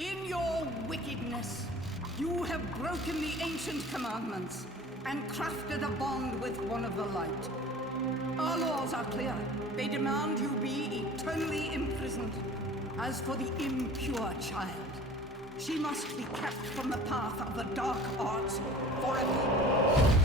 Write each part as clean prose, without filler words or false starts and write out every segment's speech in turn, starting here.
In your wickedness, you have broken the ancient commandments and crafted a bond with one of the light. Our laws are clear. They demand you be eternally imprisoned. As for the impure child, she must be kept from the path of the dark arts forever.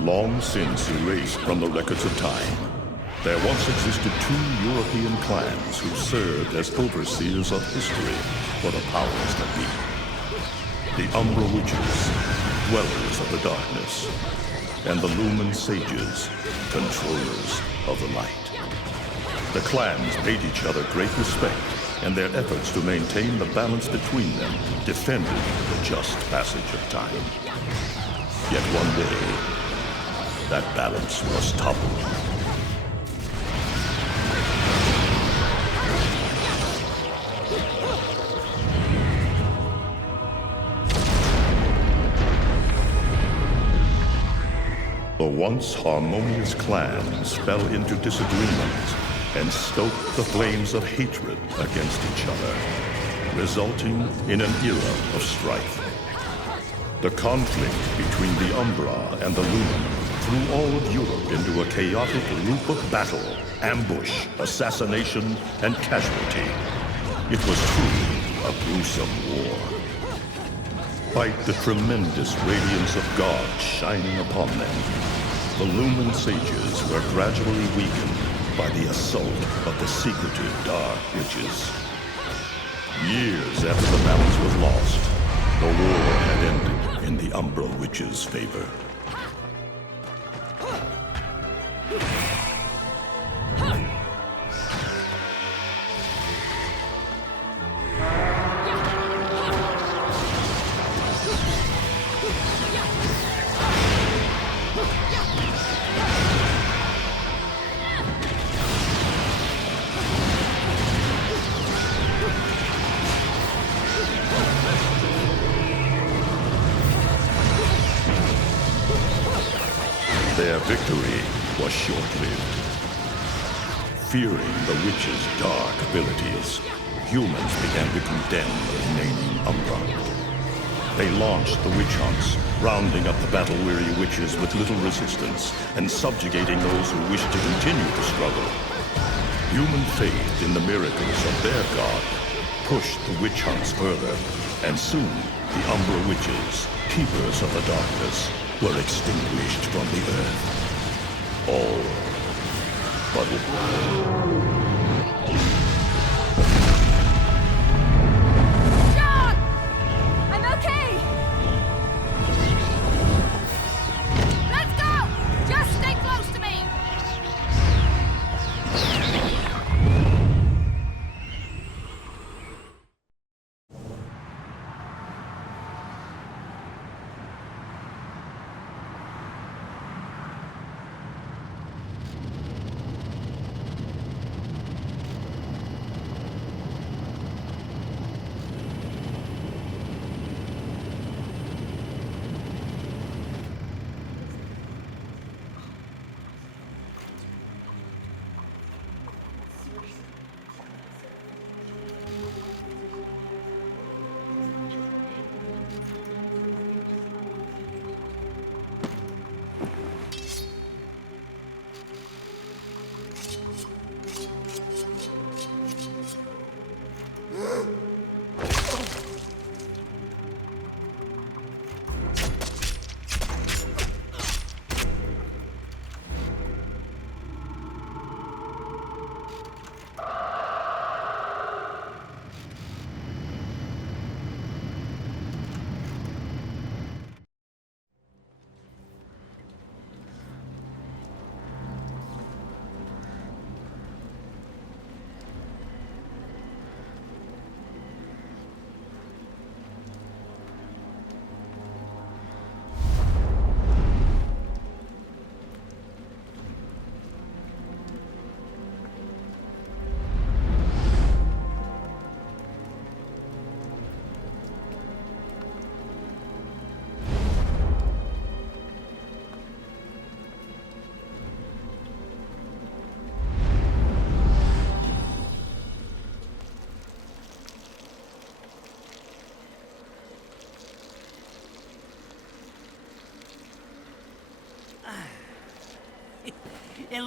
Long since erased from the records of time, there once existed two European clans who served as overseers of history for the powers that be. The Umbra Witches, dwellers of the darkness, and the Lumen Sages, controllers of the light. The clans paid each other great respect, and their efforts to maintain the balance between them defended the just passage of time. Yet one day, that balance was toppled. The once harmonious clans fell into disagreement and stoked the flames of hatred against each other, resulting in an era of strife. The conflict between the Umbra and the Lumen threw all of Europe into a chaotic loop of battle, ambush, assassination, and casualty. It was truly a gruesome war. Despite the tremendous radiance of God shining upon them, the Lumen Sages were gradually weakened by the assault of the secretive Dark Witches. Years after the balance was lost, the war had ended in the Umbra Witches' favor. Their victory was short-lived. Fearing the witches' dark abilities, humans began to condemn the remaining Umbra. They launched the witch hunts, rounding up the battle-weary witches with little resistance and subjugating those who wished to continue the struggle. Human faith in the miracles of their god pushed the witch hunts further, and soon the Umbra Witches, keepers of the darkness, were extinguished from the earth. All but John! I'm okay! Let's go! Just stay close to me!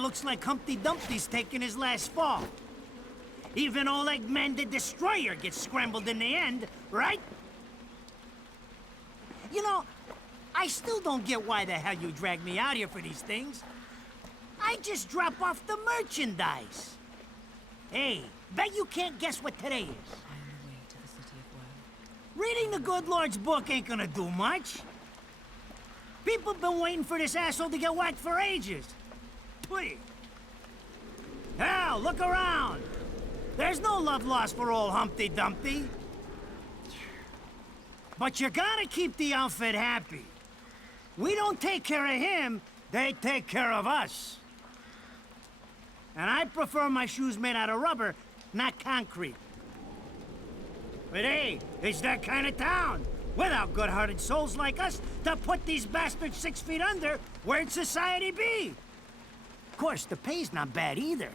looks like Humpty Dumpty's taking his last fall. Even old Eggman the Destroyer gets scrambled in the end, right? You know, I still don't get why the hell you dragged me out here for these things. I just drop off the merchandise. Hey, bet you can't guess what today is. I am the way to the city of woe. Reading the good Lord's book ain't gonna do much. People been waiting for this asshole to get whacked for ages. Please. Hell, look around. There's no love lost for old Humpty Dumpty. But you gotta keep the outfit happy. We don't take care of him, they take care of us. And I prefer my shoes made out of rubber, not concrete. But hey, it's that kind of town. Without good-hearted souls like us to put these bastards 6 feet under, where'd society be? Of course, the pay's not bad either.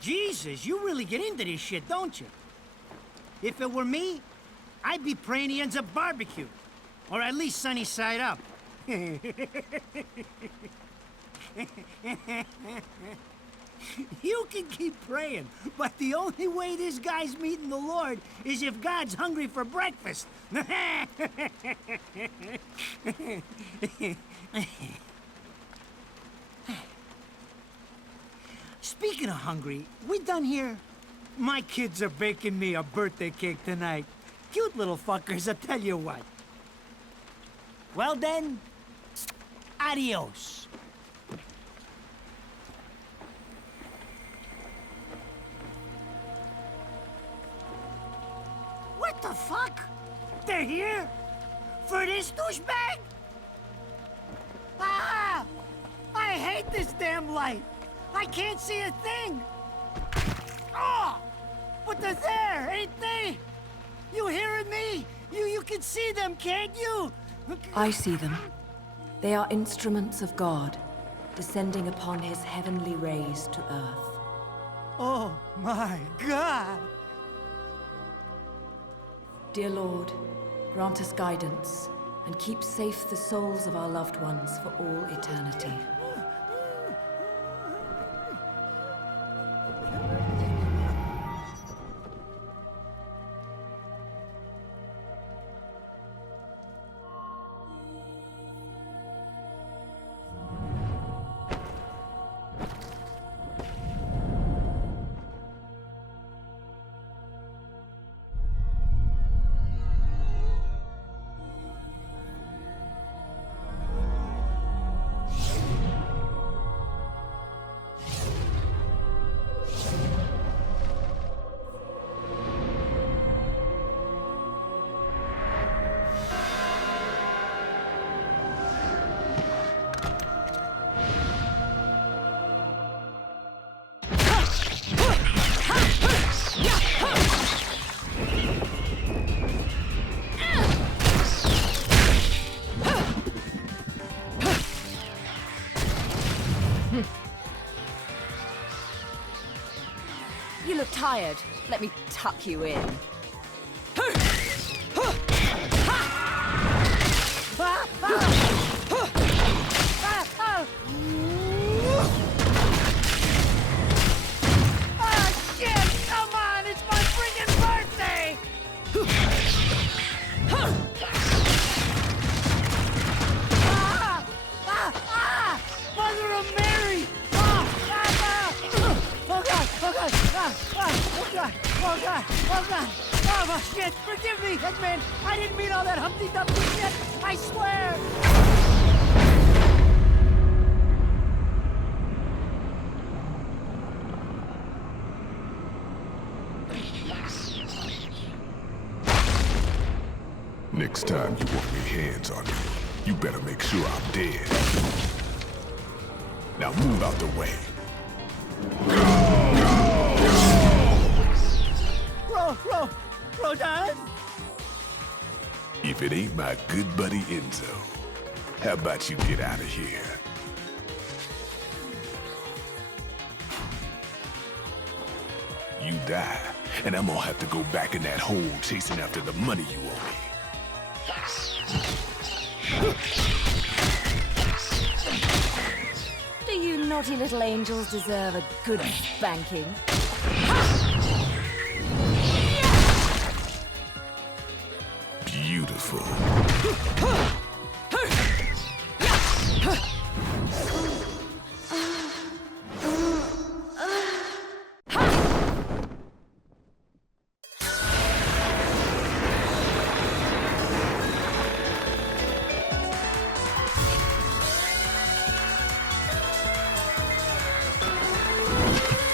Jesus, you really get into this shit, don't you? If it were me, I'd be praying he ends up barbecued. Or at least sunny side up. You can keep praying, but the only way this guy's meeting the Lord is if God's hungry for breakfast. Speaking of hungry, we done here? My kids are baking me a birthday cake tonight. Cute little fuckers, I tell you what. Well then, adios. What the fuck? They're here? For this douchebag? Ah! I hate this damn light. I can't see a thing. Oh! But they're there, ain't they? You hearing me? You can see them, can't you? I see them. They are instruments of God, descending upon his heavenly rays to earth. Oh my God! Dear Lord, grant us guidance and keep safe the souls of our loved ones for all eternity. You look tired. Let me tuck you in. Shit! Come on! It's my friggin' birthday! Mother of Mary! Oh God! Oh God! Oh God! Oh God! Oh God! Oh shit! Forgive me, Headman! I didn't mean all that Humpty Dumpty shit! I swear! Next time you want me hands on me, you better make sure I'm dead. Now move out the way. Rodan? If it ain't my good buddy Enzo, how about you get out of here? You die, and I'm gonna have to go back in that hole chasing after the money you owe me. naughty little angels deserve a good spanking. Beautiful.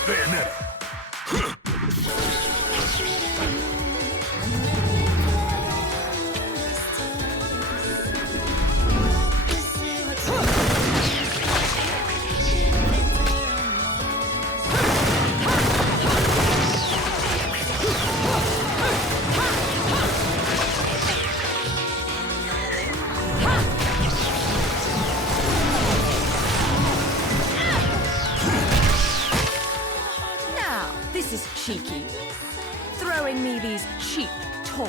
Bayonetta. Now, this is cheeky. Throwing me these cheap toys.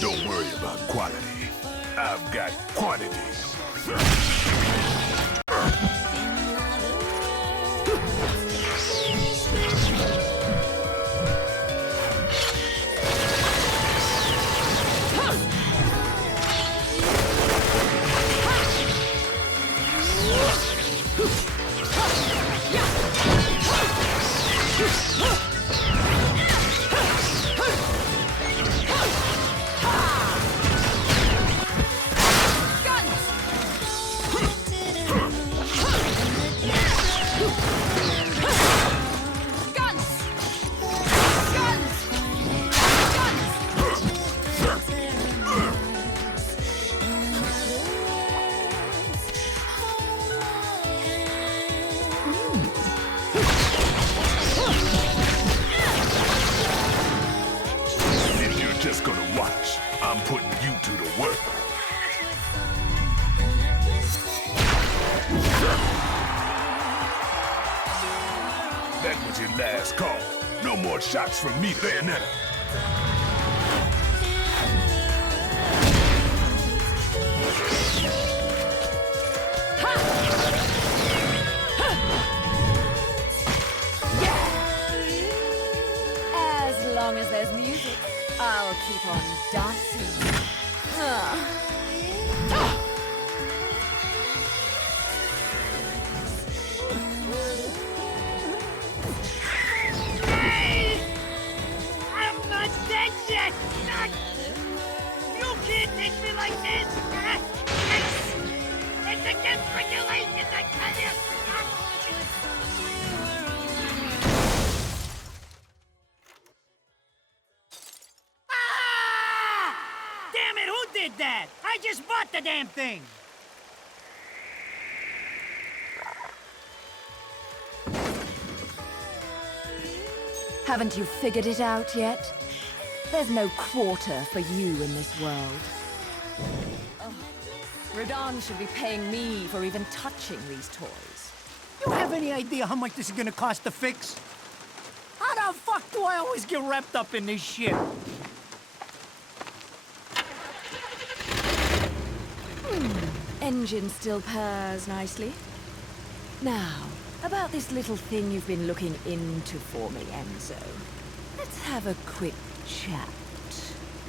Don't worry about quality. I've got quantity. If you're just gonna watch, I'm putting you to the work. That was your last call. No more shots from me, Bayonetta. As long as there's music, I'll keep on dancing. I'm not dead yet! You can't take me like this! It's against regulations, I tell you! Ah! Damn it, who did that? I just bought the damn thing! Haven't you figured it out yet? There's no quarter for you in this world. Oh, Rodan should be paying me for even touching these toys. You have any idea how much this is gonna cost to fix? How the fuck do I always get wrapped up in this shit? Engine still purrs nicely. Now, about this little thing you've been looking into for me, Enzo. Let's have a quick chat.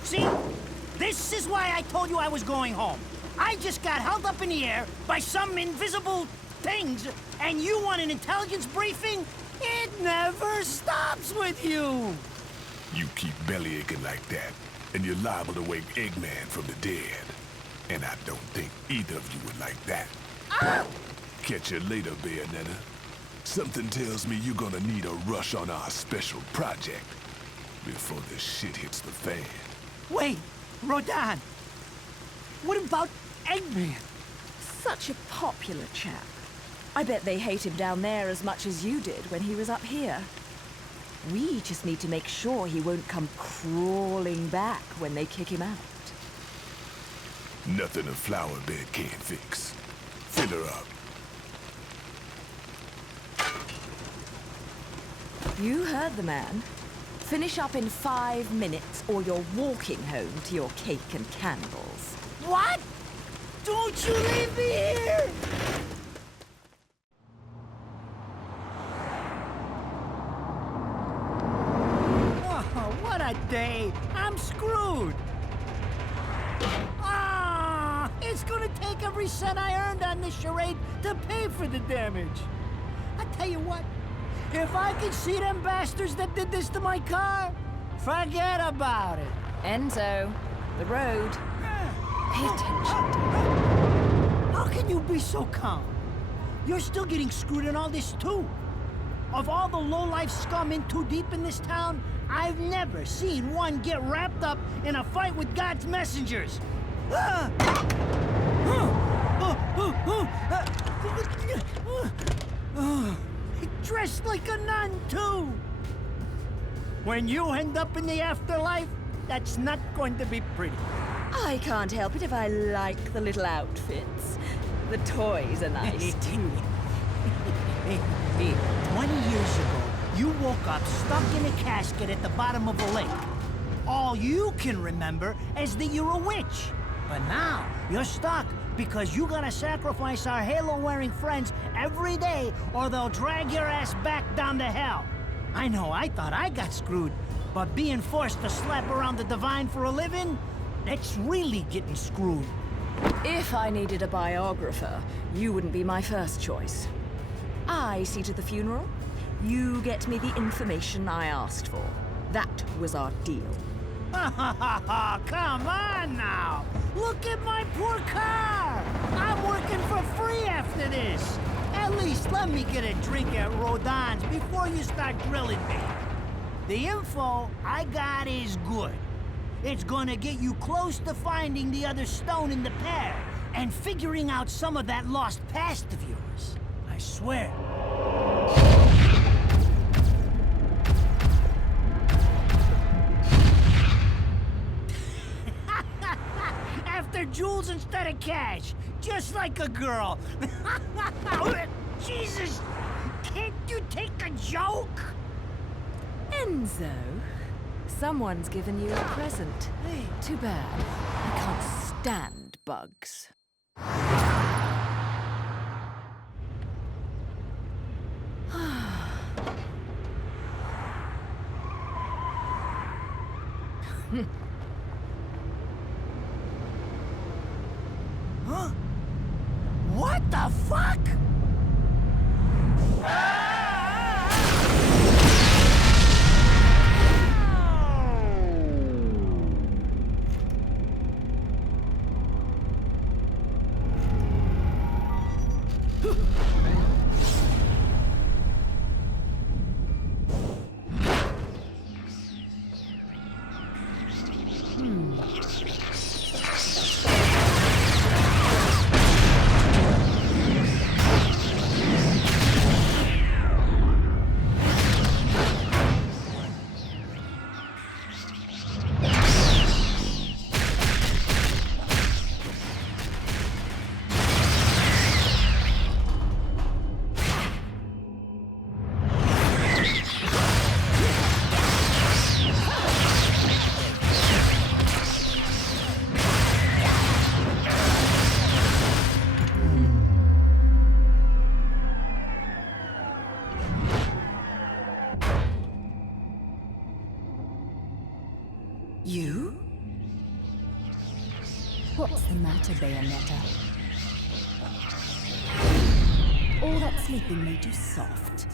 See? This is why I told you I was going home. I just got held up in the air by some invisible things, and you want an intelligence briefing? It never stops with you! You keep bellyaching like that, and you're liable to wake Eggman from the dead. And I don't think either of you would like that. Ah! Catch you later, Bayonetta. Something tells me you're gonna need a rush on our special project before this shit hits the fan. Wait, Rodan. What about Eggman? Such a popular chap. I bet they hate him down there as much as you did when he was up here. We just need to make sure he won't come crawling back when they kick him out. Nothing a flower bed can't fix. Fill her up. You heard the man. Finish up in 5 minutes or you're walking home to your cake and candles. What? Don't you leave me here! that day, I'm screwed. Ah, it's gonna take every cent I earned on this charade to pay for the damage. I tell you what, if I could see them bastards that did this to my car, forget about it. Enzo, the road. Pay attention. How can you be so calm? You're still getting screwed in all this too. Of all the low-life scum in too deep in this town, I've never seen one get wrapped up in a fight with God's messengers. Dressed like a nun, too. When you end up in the afterlife, that's not going to be pretty. I can't help it if I like the little outfits. The toys are nice, too. Hey, 20 years ago, you woke up stuck in a casket at the bottom of a lake. All you can remember is that you're a witch. But now, you're stuck because you gotta sacrifice our halo-wearing friends every day or they'll drag your ass back down to hell. I know, I thought I got screwed, but being forced to slap around the divine for a living, that's really getting screwed. If I needed a biographer, you wouldn't be my first choice. I see to the funeral. You get me the information I asked for. That was our deal. Come on now! Look at my poor car! I'm working for free after this! At least let me get a drink at Rodon's before you start grilling me. The info I got is good. It's gonna get you close to finding the other stone in the pair and figuring out some of that lost past of yours. I swear. After jewels instead of cash, just like a girl. Jesus, can't you take a joke? Enzo, someone's given you a present. Too bad. I can't stand bugs. Huh? What the fuck? You? What's the matter, Bayonetta? All that sleeping made you soft.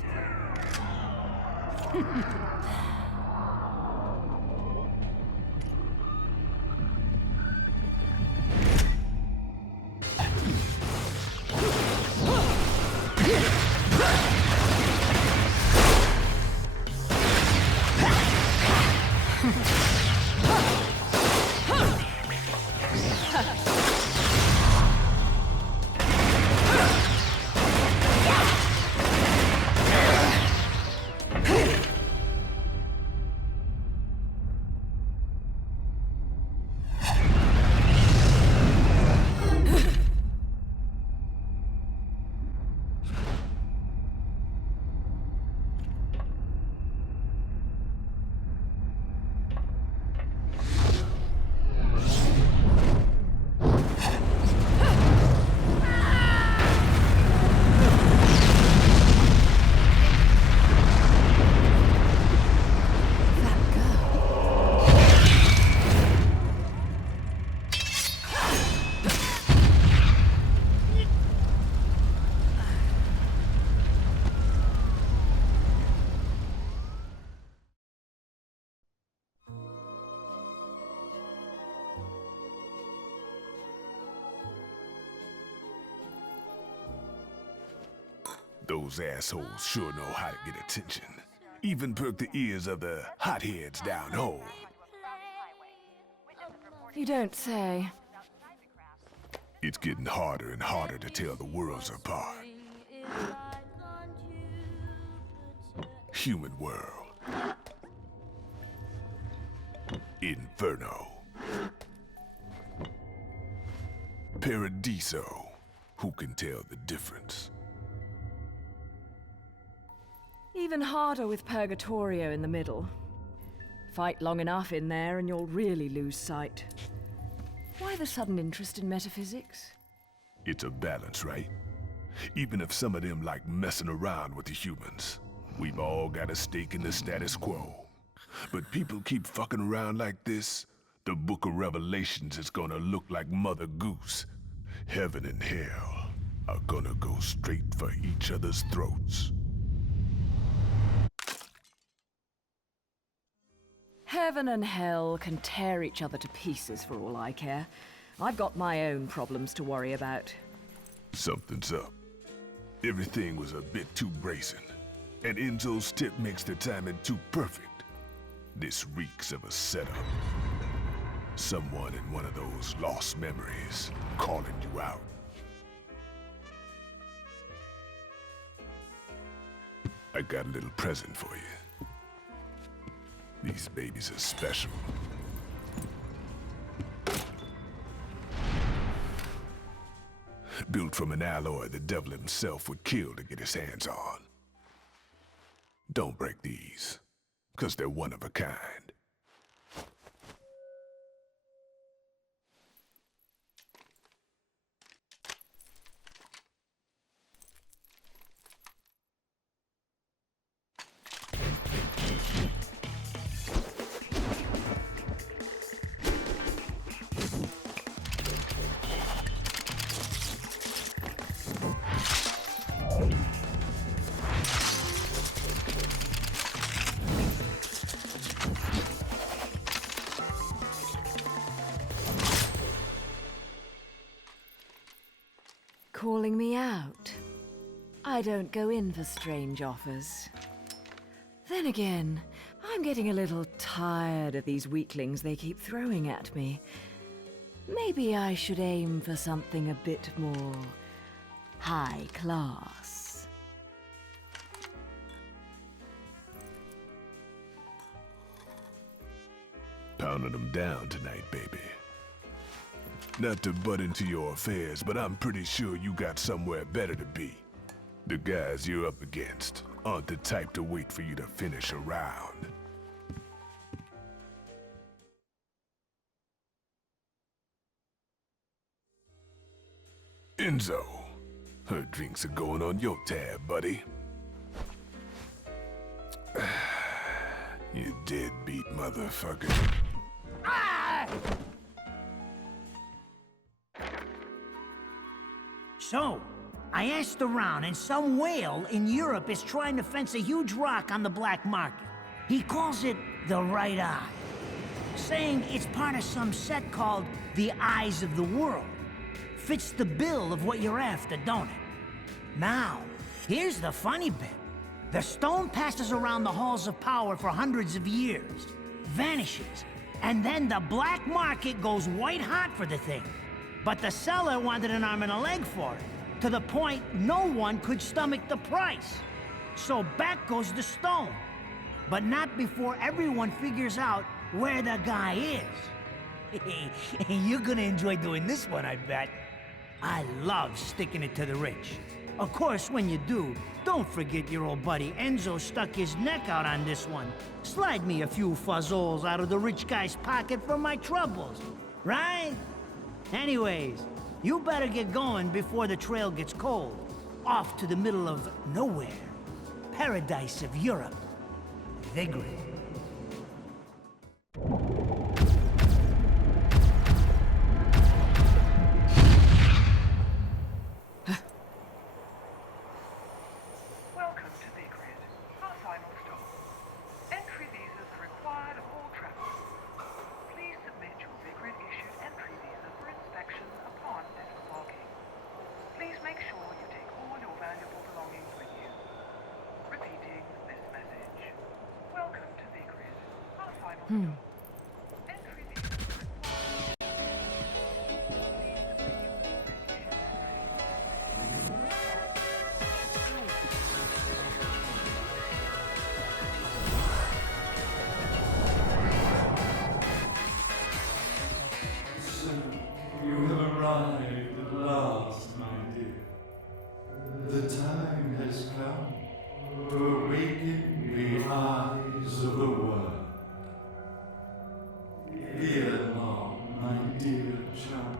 Those assholes sure know how to get attention. Even perk the ears of the hotheads down home. You don't say. It's getting harder and harder to tell the worlds apart. Human world. Inferno. Paradiso. Who can tell the difference? Even harder with Purgatorio in the middle. Fight long enough in there and you'll really lose sight. Why the sudden interest in metaphysics? It's a balance, right? Even if some of them like messing around with the humans, we've all got a stake in the status quo. But people keep fucking around like this, the Book of Revelations is gonna look like Mother Goose. Heaven and hell are gonna go straight for each other's throats. Heaven and hell can tear each other to pieces for all I care. I've got my own problems to worry about. Something's up. Everything was a bit too bracing, and Enzo's tip makes the timing too perfect. This reeks of a setup. Someone in one of those lost memories calling you out. I got a little present for you. These babies are special. Built from an alloy the devil himself would kill to get his hands on. Don't break these, 'cause they're one of a kind. Calling me out? I don't go in for strange offers. Then again, I'm getting a little tired of these weaklings they keep throwing at me. Maybe I should aim for something a bit more high class. Pounding them down tonight, baby. Not to butt into your affairs, but I'm pretty sure you got somewhere better to be. The guys you're up against aren't the type to wait for you to finish a round. Enzo, her drinks are going on your tab, buddy. You deadbeat motherfucker. So, I asked around, and some whale in Europe is trying to fence a huge rock on the black market. He calls it the right eye, saying it's part of some set called the Eyes of the World. Fits the bill of what you're after, don't it? Now, here's the funny bit. The stone passes around the halls of power for hundreds of years, vanishes, and then the black market goes white hot for the thing. But the seller wanted an arm and a leg for it, to the point no one could stomach the price. So back goes the stone. But not before everyone figures out where the guy is. You're gonna enjoy doing this one, I bet. I love sticking it to the rich. Of course, when you do, don't forget your old buddy Enzo stuck his neck out on this one. Slide me a few fuzzoles out of the rich guy's pocket for my troubles, right? Anyways, you better get going before the trail gets cold. Off to the middle of nowhere. Paradise of Europe. Vigrid. Welcome to Vigrid, our final stop. Entry visas are required of all travelers. Please submit your Vigrid-issued entry visa for inspection upon disembarking. Please make sure you take all your valuable belongings with you. Entry visas So, you have arrived at last, my dear. The time has come to awaken the eyes of the world. Ere long, my dear child,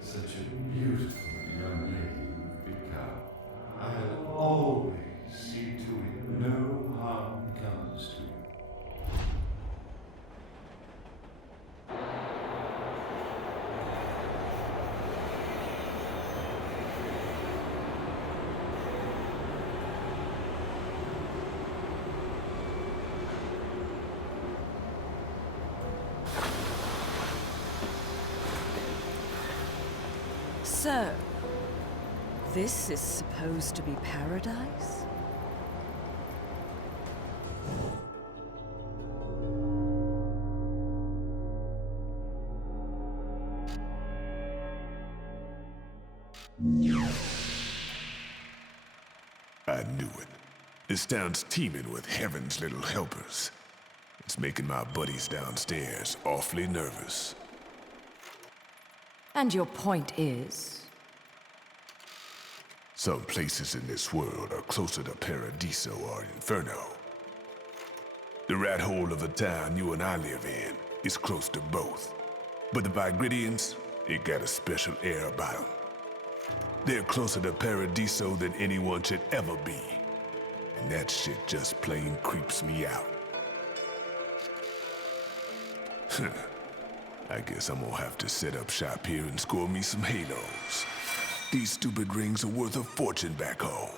such a beautiful young lady you've become. I'll always see to it no harm comes to you. So, this is supposed to be paradise? I knew it. This town's teeming with heaven's little helpers. It's making my buddies downstairs awfully nervous. And your point is? Some places in this world are closer to Paradiso or Inferno. The rat hole of the town you and I live in is close to both. But the Vigridians, they got a special air about them. They're closer to Paradiso than anyone should ever be. And that shit just plain creeps me out. I guess I'm gonna have to set up shop here and score me some halos. These stupid rings are worth a fortune back home.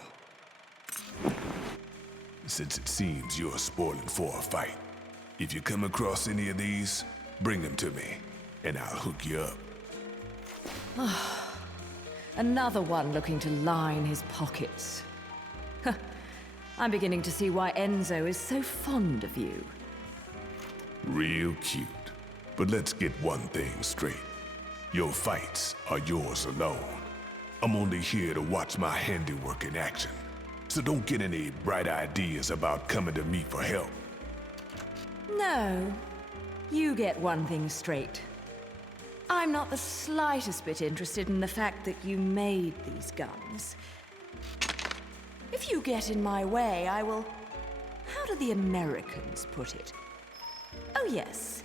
Since it seems you're spoiling for a fight, if you come across any of these, bring them to me, and I'll hook you up. Another one looking to line his pockets. I'm beginning to see why Enzo is so fond of you. Real cute. But let's get one thing straight. Your fights are yours alone. I'm only here to watch my handiwork in action. So don't get any bright ideas about coming to me for help. No. You get one thing straight. I'm not the slightest bit interested in the fact that you made these guns. If you get in my way, I will... How do the Americans put it? Oh yes.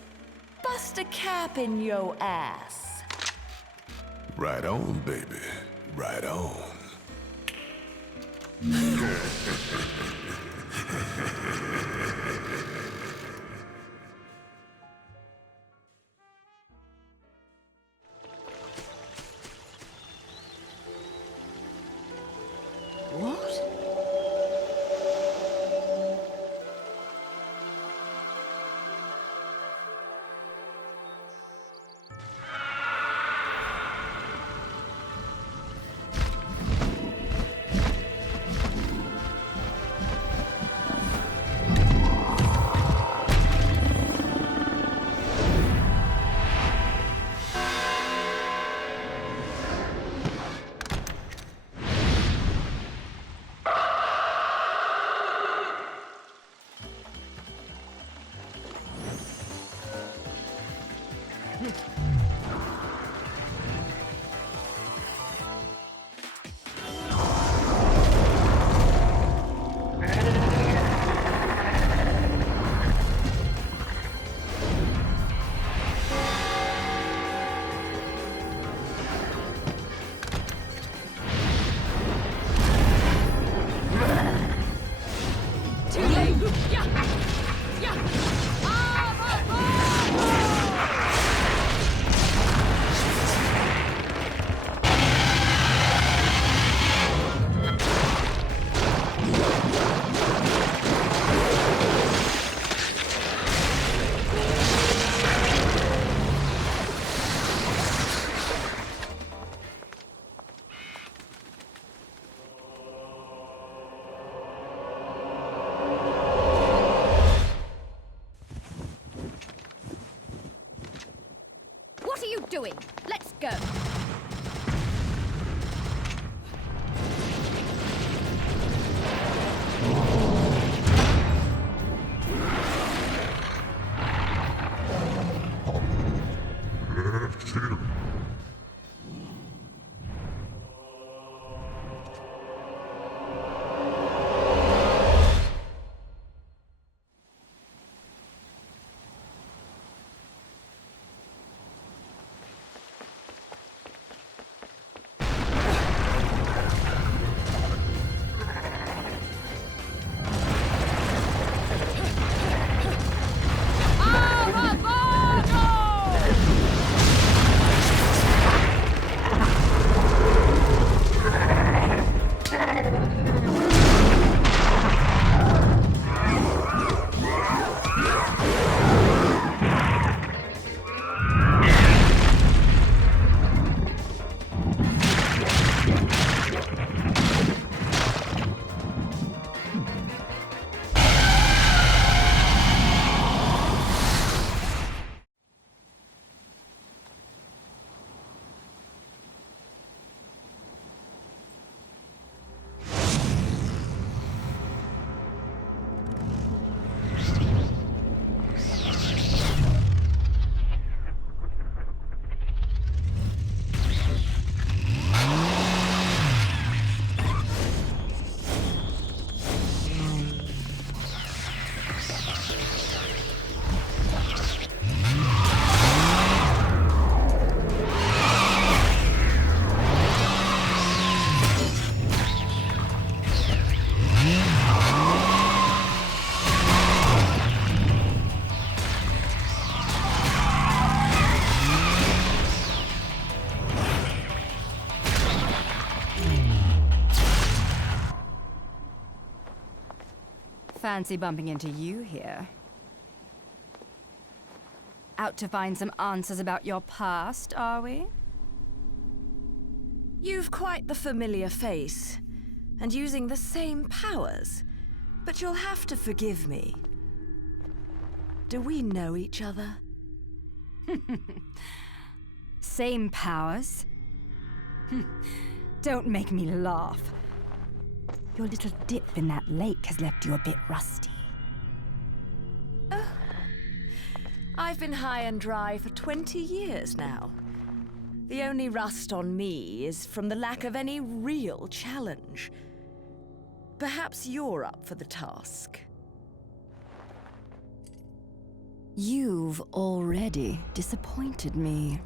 Bust a cap in yo ass. Right on, baby. Right on. What? doing? Let's go. Fancy bumping into you here. Out to find some answers about your past, are we? You've quite the familiar face, and using the same powers. But you'll have to forgive me. Do we know each other? Same powers? Don't make me laugh. Your little dip in that lake has left you a bit rusty. Oh. I've been high and dry for 20 years now. The only rust on me is from the lack of any real challenge. Perhaps you're up for the task. You've already disappointed me.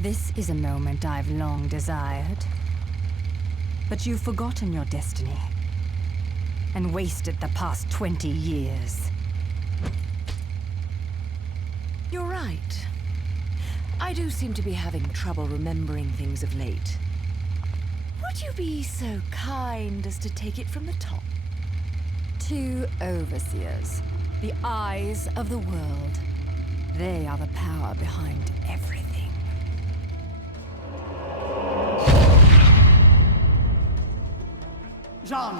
This is a moment I've long desired. But you've forgotten your destiny and wasted the past 20 years. You're right. I do seem to be having trouble remembering things of late. Would you be so kind as to take it from the top? 2 overseers, the eyes of the world. They are the power behind everything. Jean,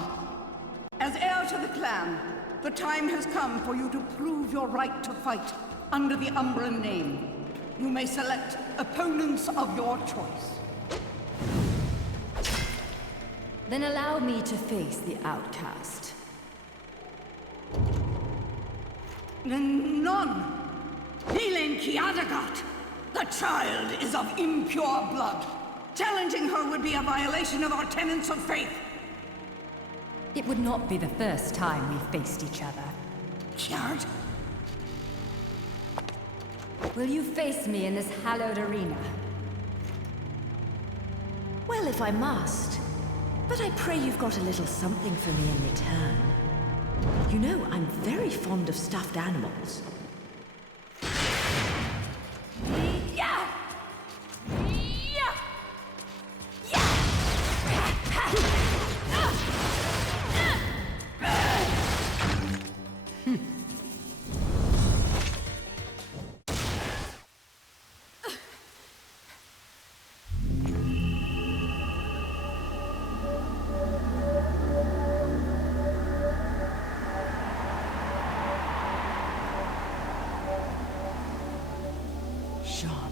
as heir to the clan, the time has come for you to prove your right to fight under the Umbran name. You may select opponents of your choice. Then allow me to face the outcast. None! Helen Kiadagat! The child is of impure blood. Challenging her would be a violation of our tenets of faith. It would not be the first time we faced each other. Kiard? Will you face me in this hallowed arena? Well, if I must. But I pray you've got a little something for me in return. You know, I'm very fond of stuffed animals. Yeah! Yeah! Yeah! John.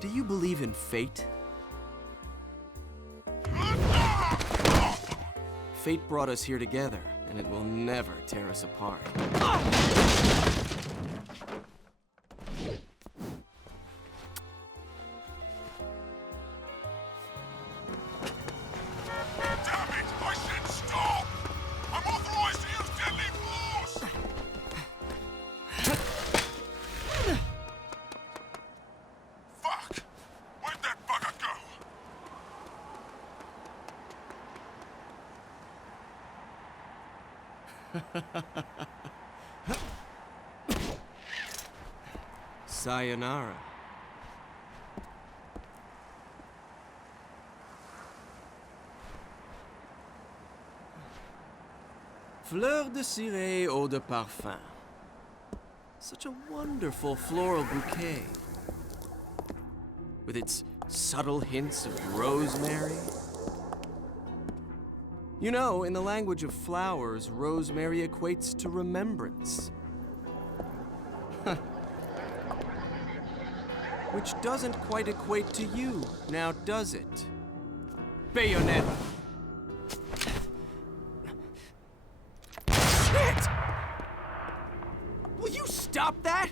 Do you believe in fate? Fate brought us here together, and it will never tear us apart. Damn it! I said stop! I'm authorized to use deadly force! Fuck! Where'd that bugger go? Sayonara. Fleur de ciré, eau de parfum. Such a wonderful floral bouquet. With its subtle hints of rosemary. You know, in the language of flowers, rosemary equates to remembrance. Which doesn't quite equate to you, now does it? Bayonetta! Shit! Will you stop that?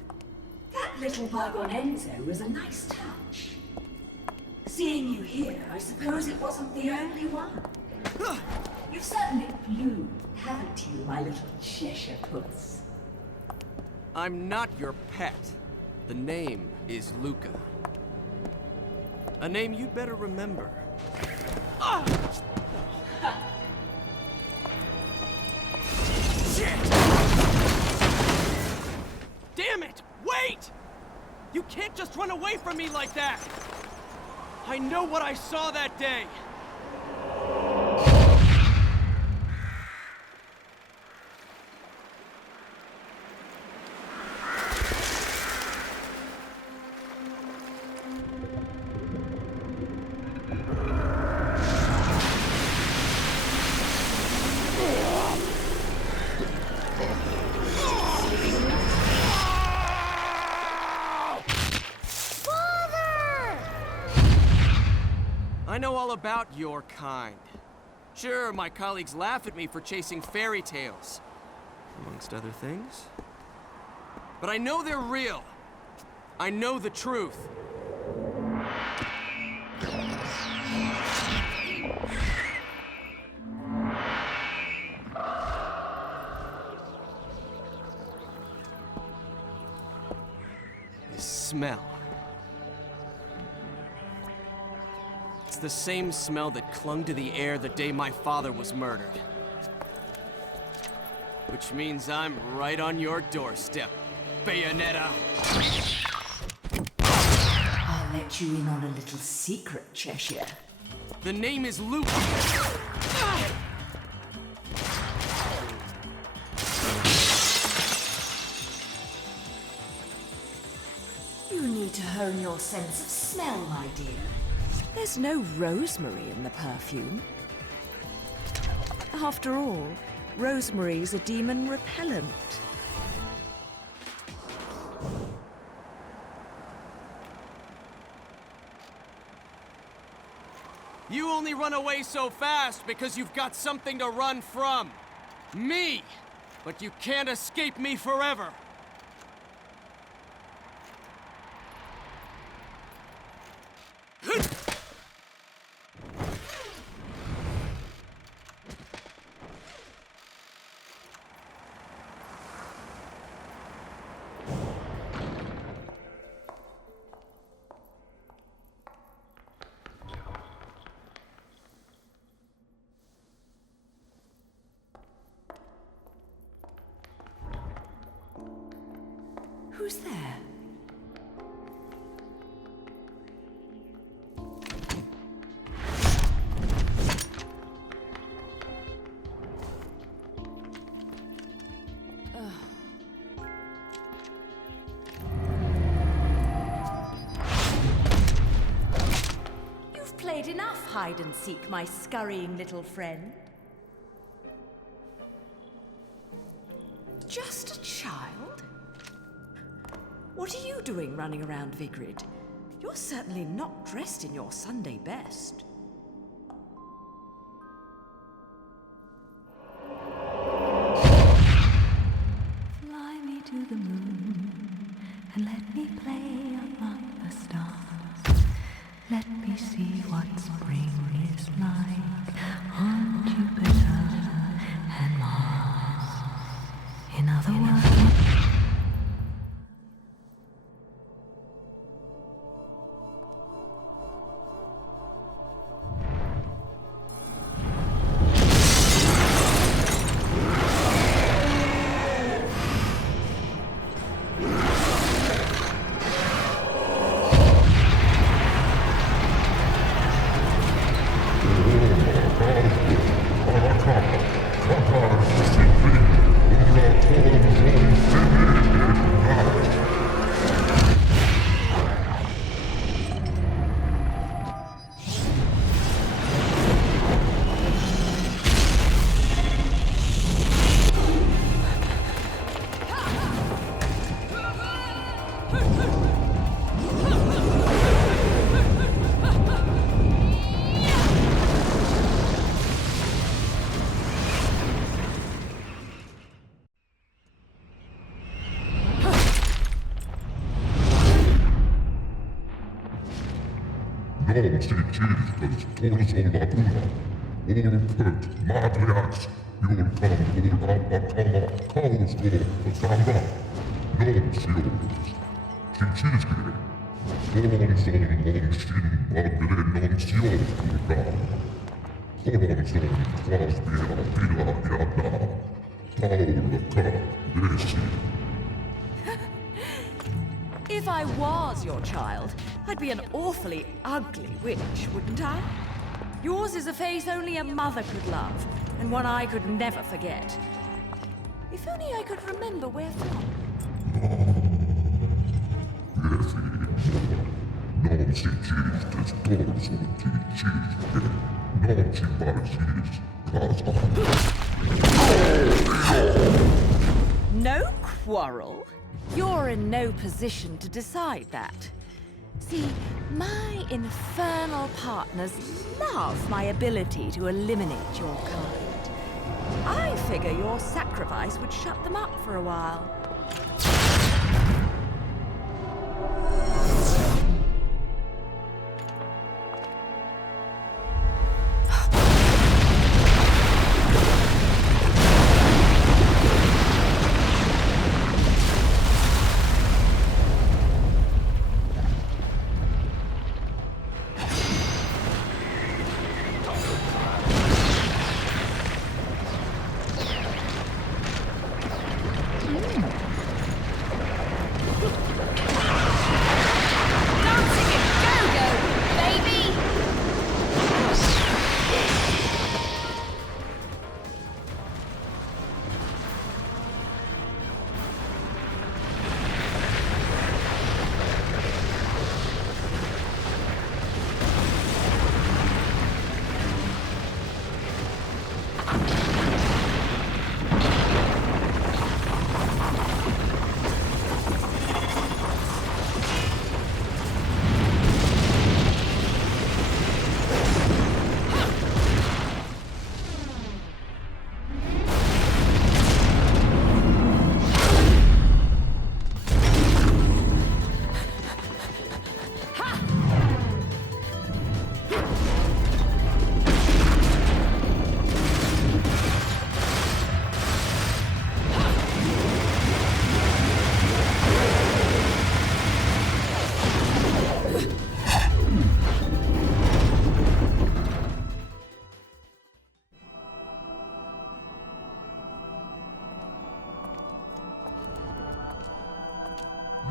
That little Bayonetta was a nice touch. Seeing you here, I suppose it wasn't the only one. You've certainly bloomed, haven't you, my little Cheshire puss? I'm not your pet. The name is Luca. A name you'd better remember. Ah! Shit! Damn it! Wait! You can't just run away from me like that! I know what I saw that day! I know all about your kind. Sure, my colleagues laugh at me for chasing fairy tales, amongst other things. But I know they're real. I know the truth. This smell. It's the same smell that clung to the air the day my father was murdered. Which means I'm right on your doorstep, Bayonetta. I'll let you in on a little secret, Cheshire. The name is Luca. You need to hone your sense of smell, my dear. There's no rosemary in the perfume. After all, rosemary's a demon repellent. You only run away so fast because you've got something to run from. Me! But you can't escape me forever. Who's there? You've played enough hide and seek, my scurrying little friend. Just a child? What are you doing running around Vigrid? You're certainly not dressed in your Sunday best. Fly me to the moon and let me play among the stars. Let me see what spring is like on Jupiter and Mars. In other words, Någon sikirkas torsolla puna. Orpöt madliaks. Julkan urapakama kausko kama. Non sijoitus. Sikirskiri. Kolonson on sin pagle non sijoiturkaa. Kolonson klaspia pila jana. Taulka vesi. If I was your child, I'd be an awfully ugly witch, wouldn't I? Yours is a face only a mother could love, and one I could never forget. If only I could remember where from. Non sikirkas torson tikirke. Non siparsis kasa. No quarrel? You're in no position to decide that. See, my infernal partners love my ability to eliminate your kind. I figure your sacrifice would shut them up for a while.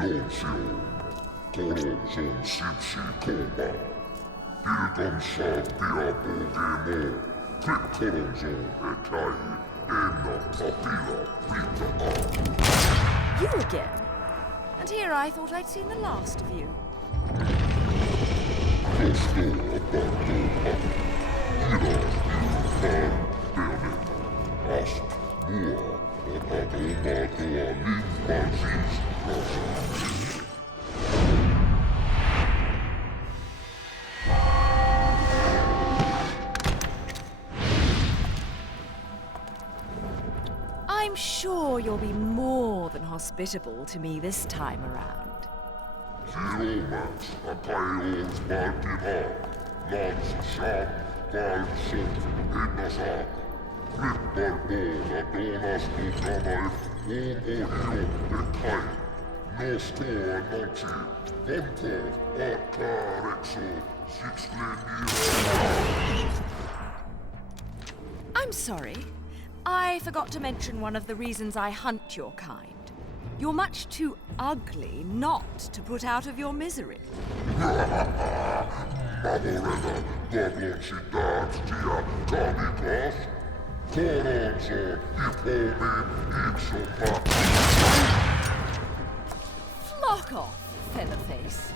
Illusion, Toronson Sipsi Koma, Ilkansa Diabogemo, Kriptoronson Ekai, Enna Papila Pita You again? And here I thought I'd seen the last of you. Kosto Apanto Ira Ilkan Beanet, Asp Mua, Otakuma Toa Limpansis Rasa. I'm sure you'll be more than hospitable to me this time around. Zero-Max, Akaios Martina, Lance Sham, Valsot, Hinnasa, Klipparbo, Adonas Kutamaif, Omo Ekai, Nosto Anochi, Bonko, Akarexo, Sixlenir. I'm sorry. I forgot to mention one of the reasons I hunt your kind. You're much too ugly not to put out of your misery. Mamorena, Goblonsidad, Tia, Kanikas, Koronzo, Ipomi, Ipsoma. Flock off, Featherface.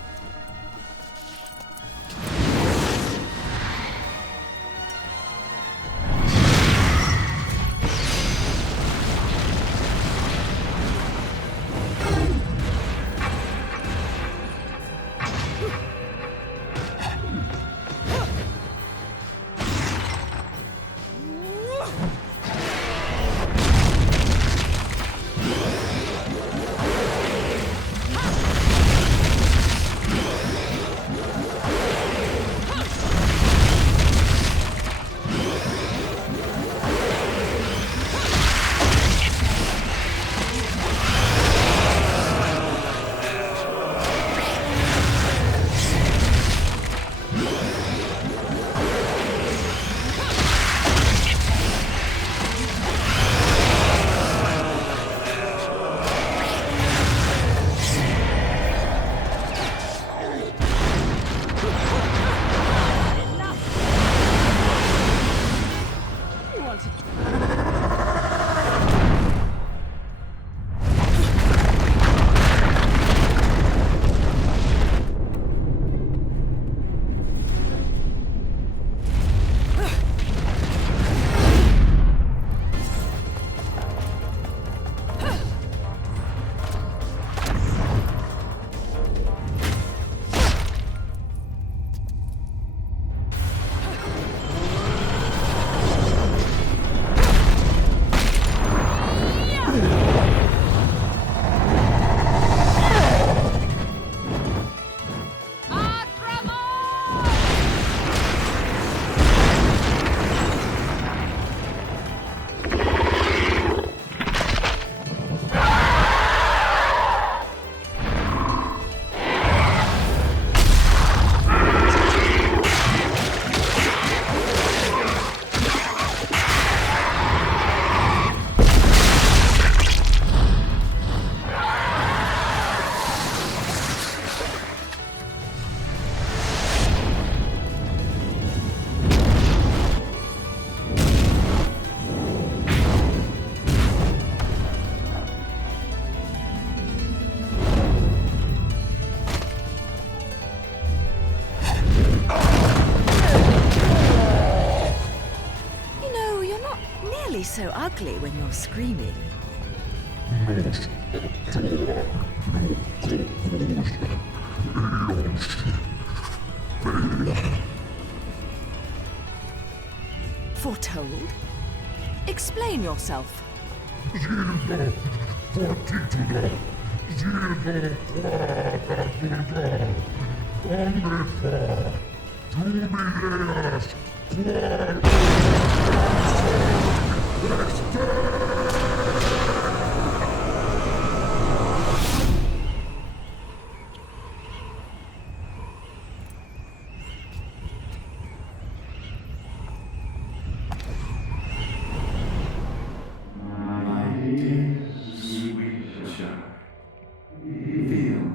So ugly when you're screaming. Foretold? Explain yourself. My dear sweet child, feel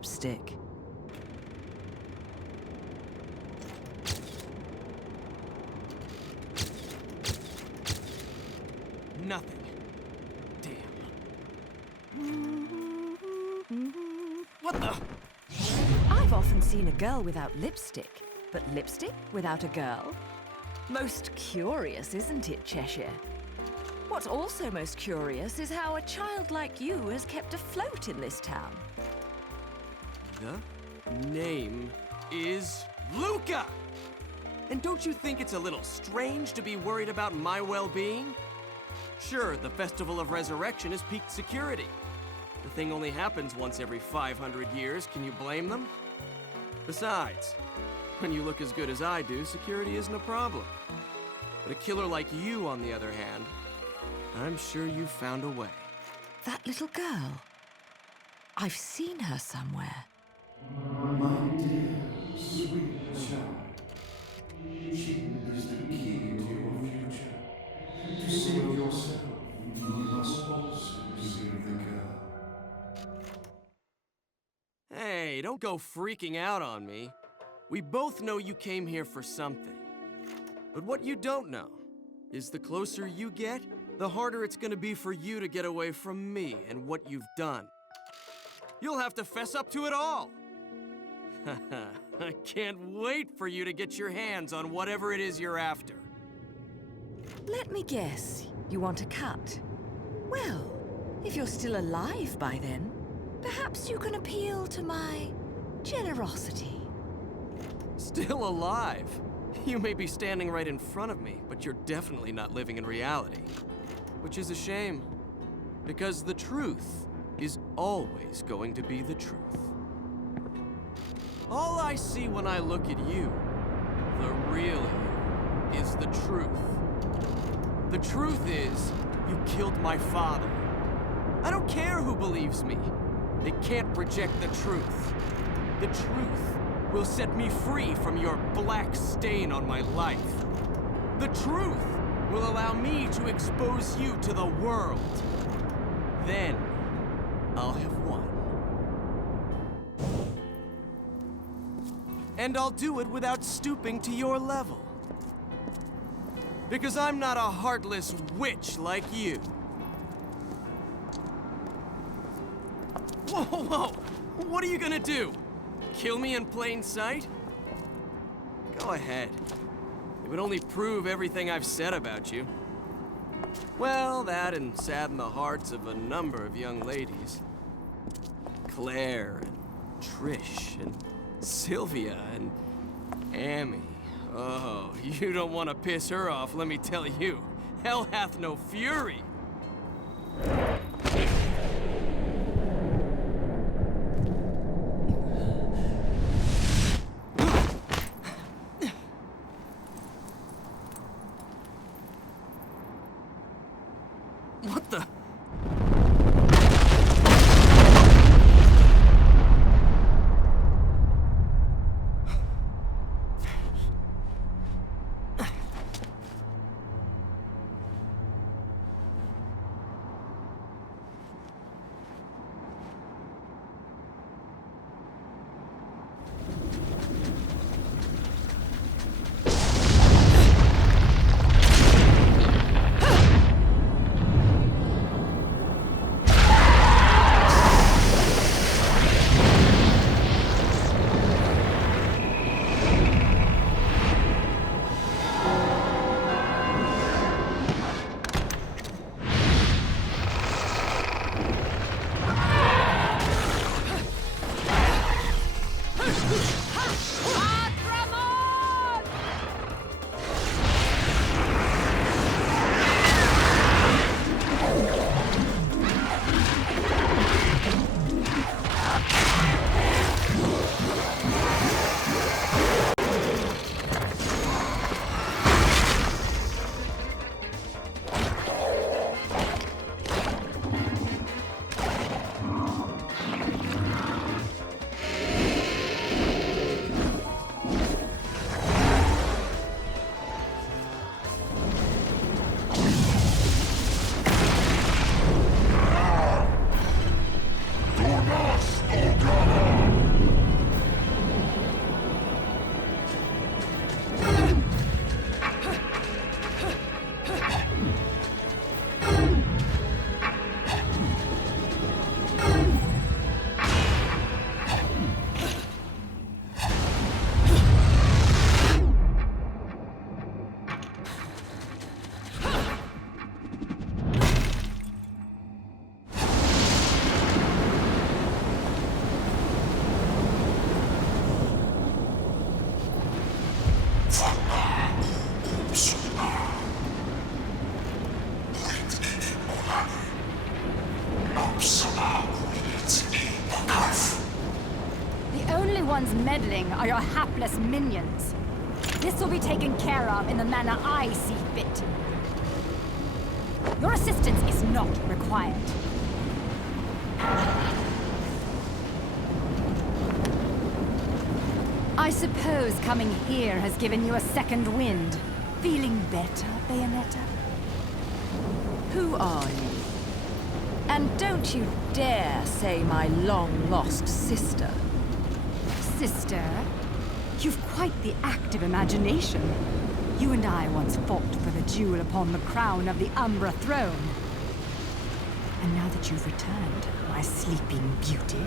lipstick. Nothing. Damn. What the? I've often seen a girl without lipstick, but lipstick without a girl? Most curious, isn't it, Cheshire? What's also most curious is how a child like you has kept afloat in this town. The name is Luca! And don't you think it's a little strange to be worried about my well-being? Sure, the Festival of Resurrection is peaked security. The thing only happens once every 500 years. Can you blame them? Besides, when you look as good as I do, security isn't a problem. But a killer like you, on the other hand, I'm sure you found a way. That little girl. I've seen her somewhere. My dear, sweet child. She is the key to your future. To save yourself, you must also save the girl. Hey, don't go freaking out on me. We both know you came here for something. But what you don't know is the closer you get, the harder it's gonna be for you to get away from me and what you've done. You'll have to fess up to it all. I can't wait for you to get your hands on whatever it is you're after. Let me guess, you want a cut? Well, if you're still alive by then, perhaps you can appeal to my generosity. Still alive? You may be standing right in front of me, but you're definitely not living in reality. Which is a shame, because the truth is always going to be the truth. All I see when I look at you, the real you, is the truth. The truth is, you killed my father. I don't care who believes me. They can't reject the truth. The truth will set me free from your black stain on my life. The truth will allow me to expose you to the world. Then, I'll have won. And I'll do it without stooping to your level. Because I'm not a heartless witch like you. Whoa, whoa! What are you gonna do? Kill me in plain sight? Go ahead. It would only prove everything I've said about you. Well, that and sadden the hearts of a number of young ladies. Claire, and Trish, and Sylvia, and Amy. Oh, you don't want to piss her off, let me tell you. Hell hath no fury. What the? meddling are your hapless minions. This will be taken care of in the manner I see fit. Your assistance is not required. I suppose coming here has given you a second wind. Feeling better, Bayonetta? Who are you? And don't you dare say my long-lost sister. Sister? You've quite the active imagination. You and I once fought for the jewel upon the crown of the Umbra throne. And now that you've returned, my sleeping beauty,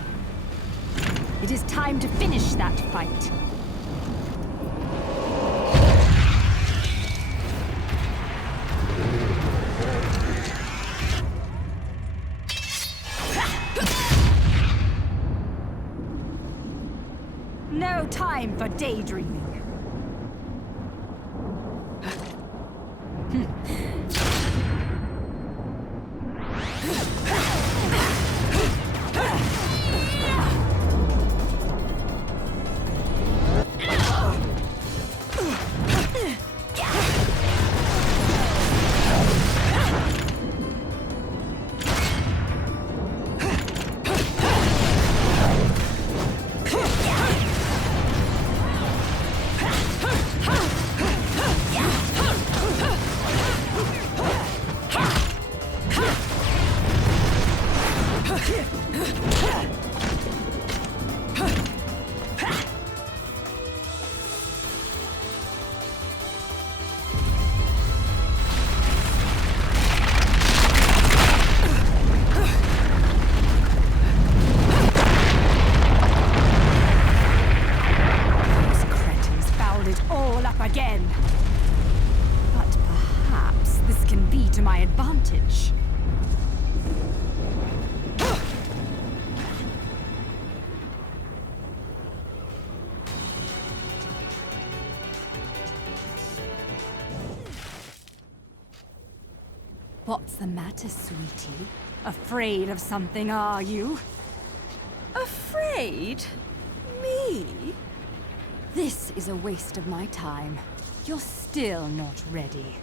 it is time to finish that fight. No time for daydreaming. Again. But perhaps this can be to my advantage. What's the matter, sweetie? Afraid of something, are you? Afraid? Me? This is a waste of my time. You're still not ready.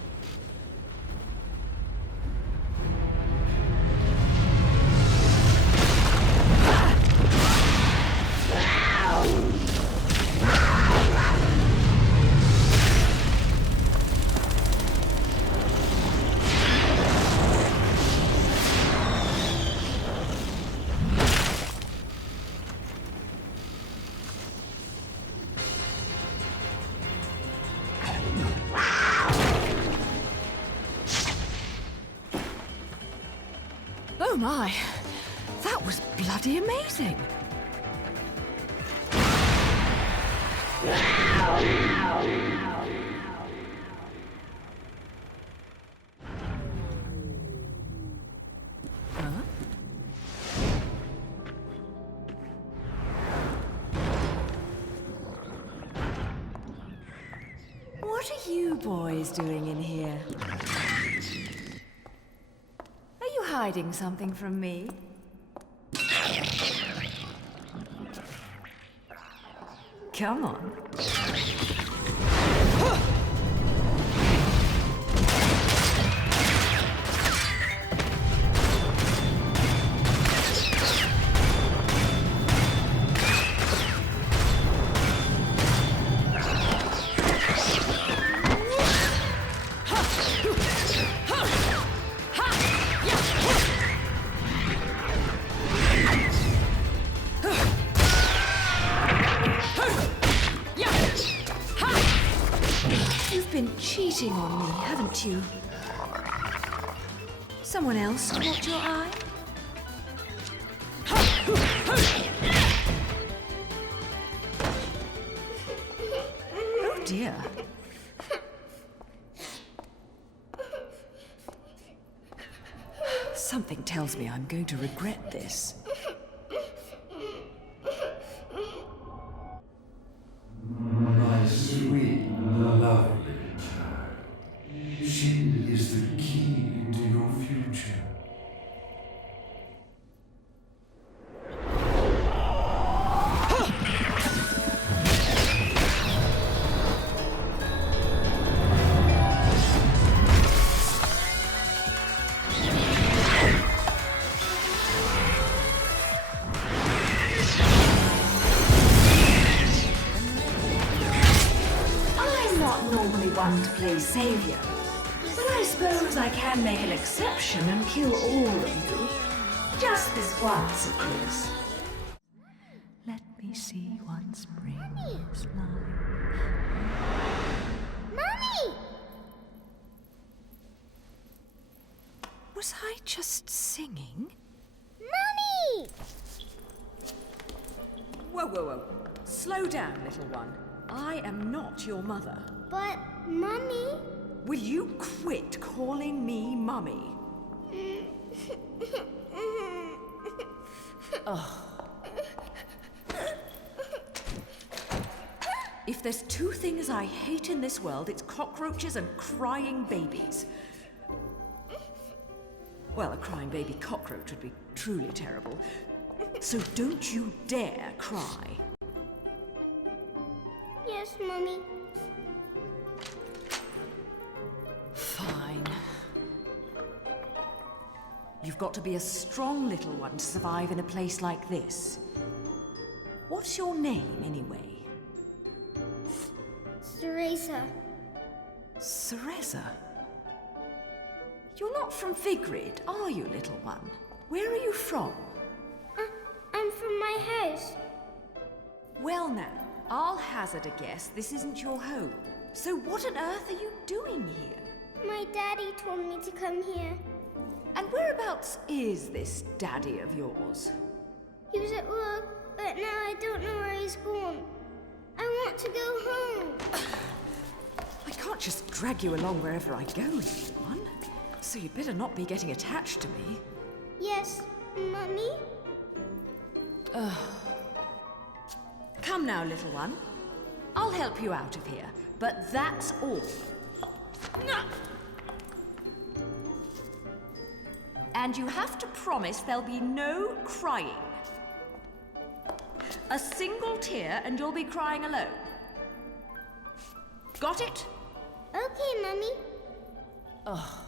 Oh my, that was bloody amazing. Huh? What are you boys doing in here? Hiding something from me? Come on. Cheating on me, haven't you? Someone else caught your eye? Oh dear. Something tells me I'm going to regret this. My sweet, lovely child. She is the key to your future. only one to play savior. But I suppose I can make an exception and kill all of you. Just this once, of course. Let me see what spring is like. Mummy! Was I just singing? Mummy! Whoa, whoa, whoa. Slow down, little one. I am not your mother. But, Mummy... Will you quit calling me Mummy? Oh. If there's two things I hate in this world, it's cockroaches and crying babies. Well, a crying baby cockroach would be truly terrible. So don't you dare cry. Yes, Mummy. Fine. You've got to be a strong little one to survive in a place like this. What's your name, anyway? Teresa. Cereza? You're not from Vigrid, are you, little one? Where are you from? I'm from my house. Well now, I'll hazard a guess this isn't your home. So what on earth are you doing here? My daddy told me to come here. And whereabouts is this daddy of yours? He was at work, but now I don't know where he's gone. I want to go home. I can't just drag you along wherever I go, little one. So you'd better not be getting attached to me. Yes, Mummy? Come now, little one. I'll help you out of here, but that's all. And you have to promise there'll be no crying. A single tear and you'll be crying alone. Got it? Okay, Mummy. Oh.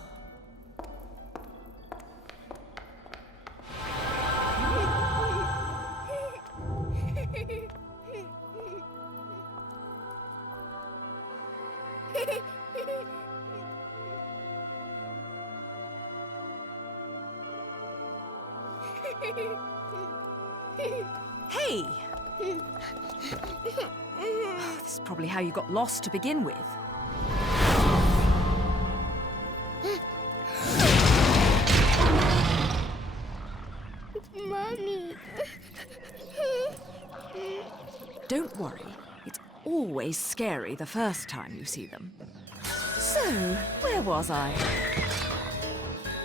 Hey! This is probably how you got lost to begin with. Mommy. Don't worry. It's always scary the first time you see them. So, where was I?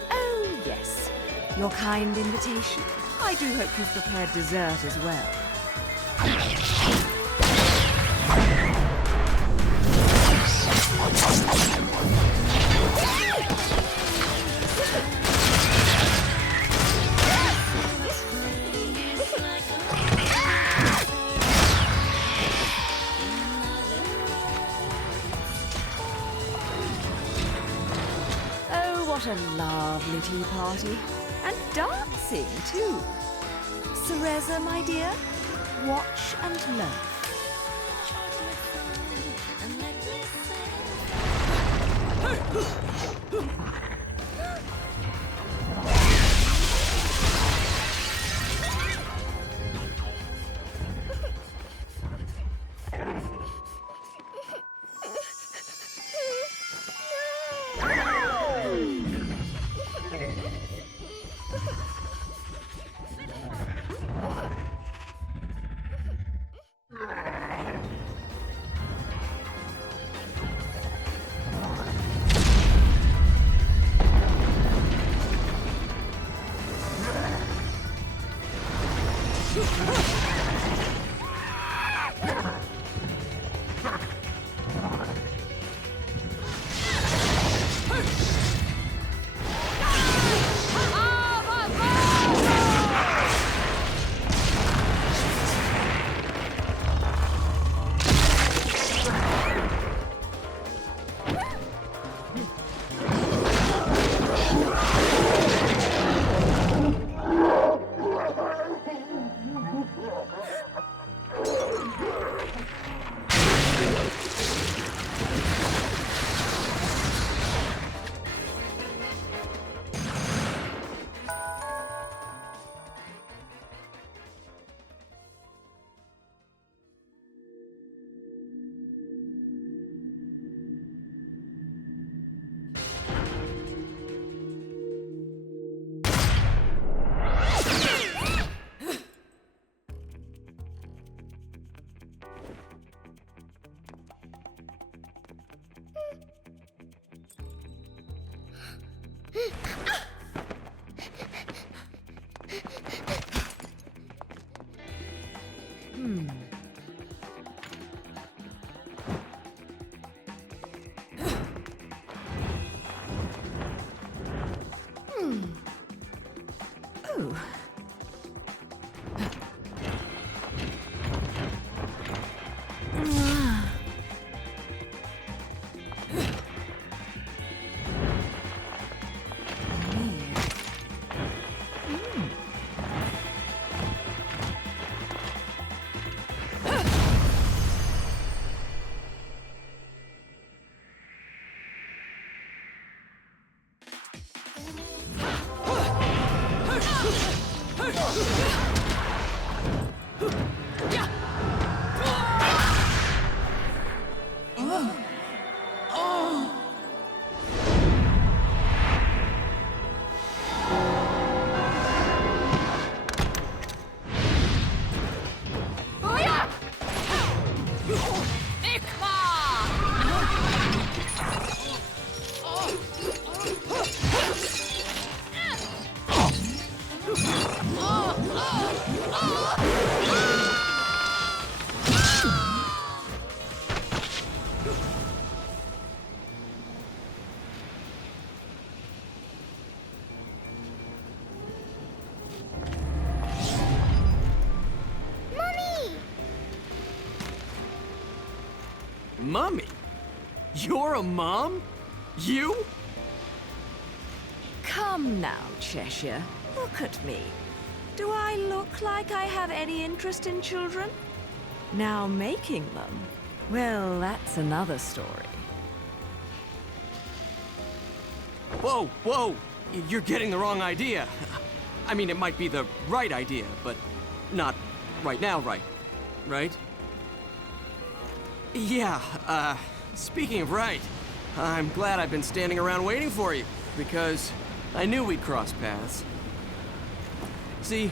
Oh, yes. Your kind invitation. I do hope you've prepared dessert as well. Oh, what a lovely tea party. And dancing, too. Cereza, my dear, watch and learn. Mummy? You're a mom? You? Come now, Cheshire. Look at me. Do I look like I have any interest in children? Now making them, well, that's another story. Whoa, whoa! You're getting the wrong idea. I mean, it might be the right idea, but not right now, right? Yeah, speaking of right, I'm glad I've been standing around waiting for you, because I knew we'd cross paths. See,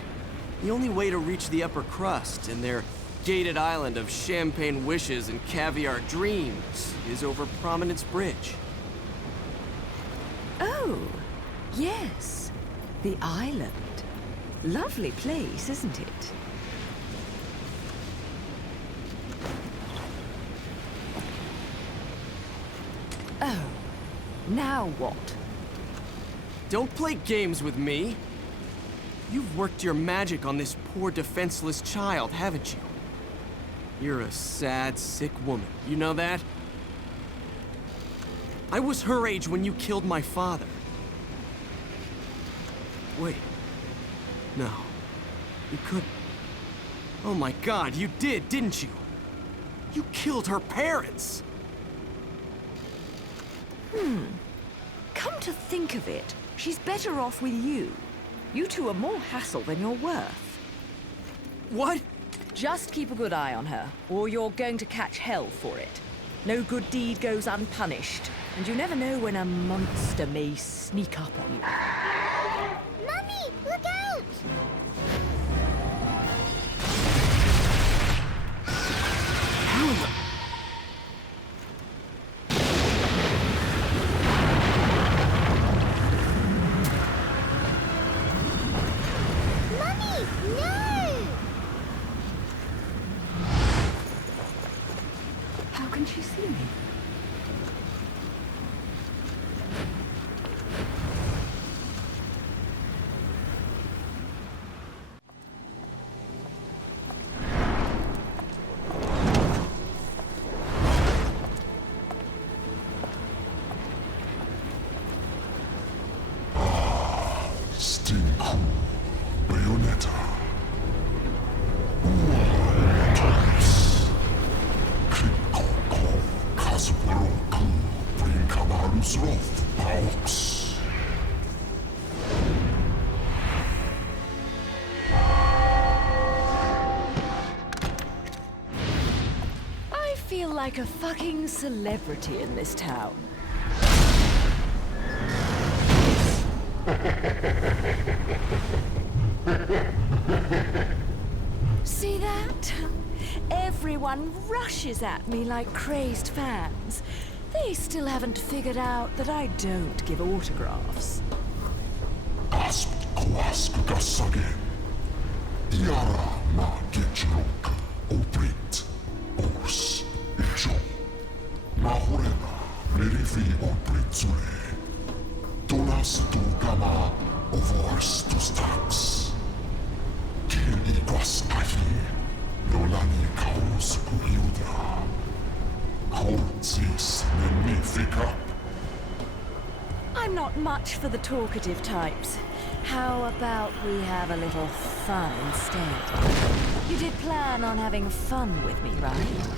the only way to reach the upper crust and their gated island of champagne wishes and caviar dreams is over Prominence Bridge. Oh, yes. The island. Lovely place, isn't it? Oh, now what? Don't play games with me. You've worked your magic on this poor defenseless child, haven't you? You're a sad, sick woman. You know that? I was her age when you killed my father. Wait. No. You couldn't. Oh my God, you did, didn't you? You killed her parents! Come to think of it, she's better off with you. You two are more hassle than you're worth. What? Just keep a good eye on her, or you're going to catch hell for it. No good deed goes unpunished, and you never know when a monster may sneak up on you. Mummy, look out! Mummy, no! How can she see me? Stinku, Bayonetta. Uaitaris. Krikoko, Kasparoku, Brinkabarus Roth, Pauks. I feel like a fucking celebrity in this town. See that? Everyone rushes at me like crazed fans. They still haven't figured out that I don't give autographs. Asp koas kasage. Iara ma gechirok obrit. Os ijo. Mahorena rerifi obritsure. Donas tu gama ovors tus tax. Kil iguas ahi. Nolani kaos puliudra. Courtsis magnifica. I'm not much for the talkative types. How about we have a little fun instead? You did plan on having fun with me, right?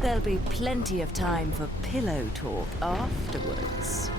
There'll be plenty of time for pillow talk afterwards.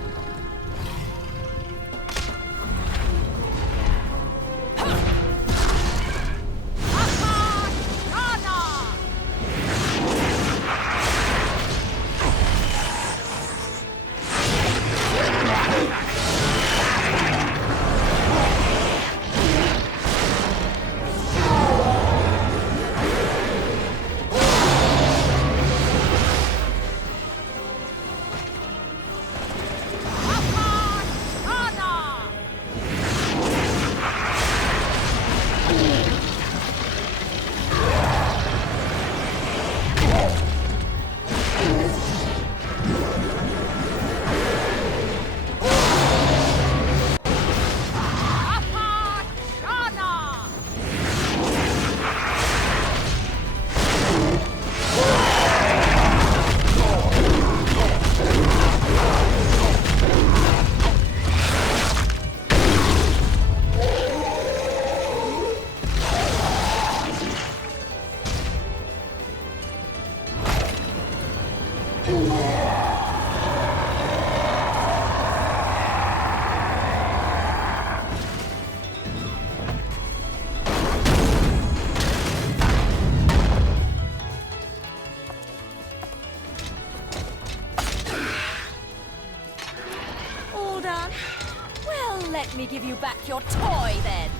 Let me give you back your toy, then.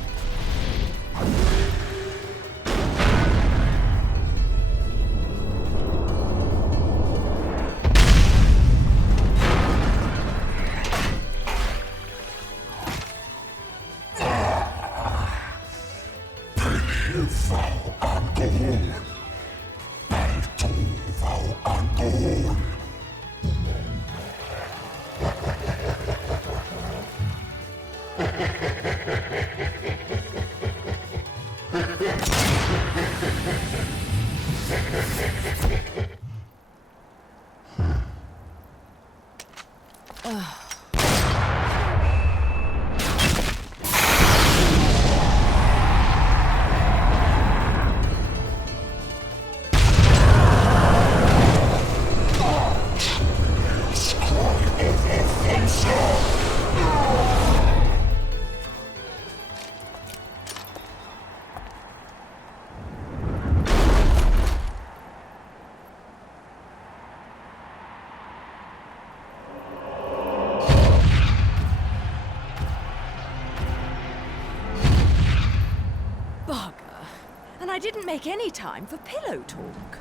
And I didn't make any time for pillow talk.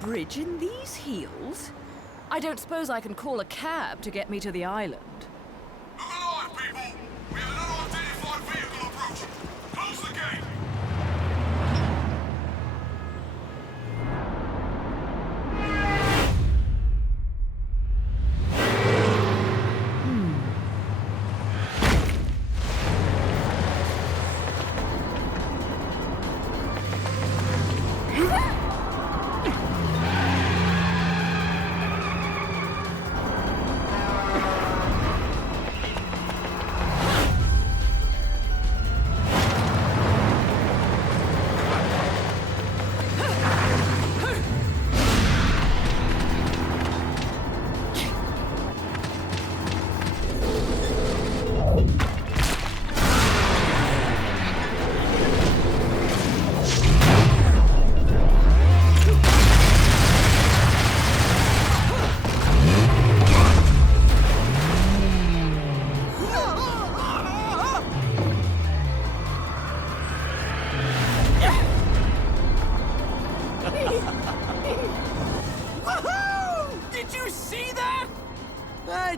Bridge in these heels? I don't suppose I can call a cab to get me to the island. Look alive, people! We have an unidentified vehicle approaching. Close the gate!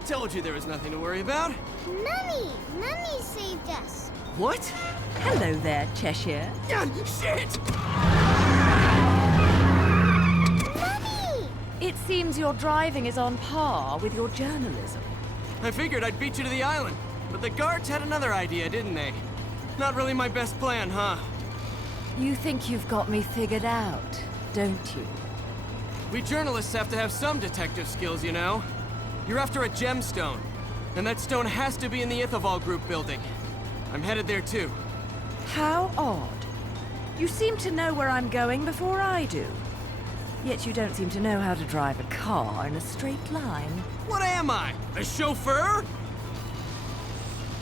told you there was nothing to worry about. Mummy! Mummy saved us. What? Hello there, Cheshire. Shit! Mummy! It seems your driving is on par with your journalism. I figured I'd beat you to the island, but the guards had another idea, didn't they? Not really my best plan, huh? You think you've got me figured out, don't you? We journalists have to have some detective skills, you know? You're after a gemstone, and that stone has to be in the Ithaval Group building. I'm headed there too. How odd. You seem to know where I'm going before I do. Yet you don't seem to know how to drive a car in a straight line. What am I? A chauffeur?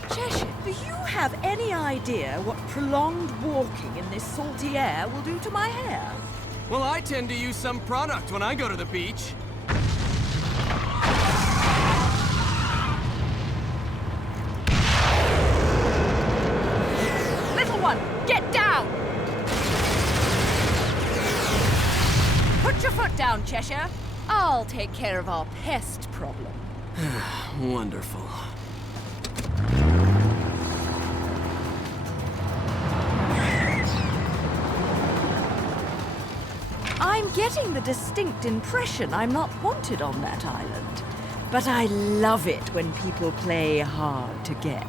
Cheshire, do you have any idea what prolonged walking in this salty air will do to my hair? Well, I tend to use some product when I go to the beach. Little one, get down! Put your foot down, Cheshire. I'll take care of our pest problem. Wonderful. I'm getting the distinct impression I'm not wanted on that island. But I love it when people play hard to get.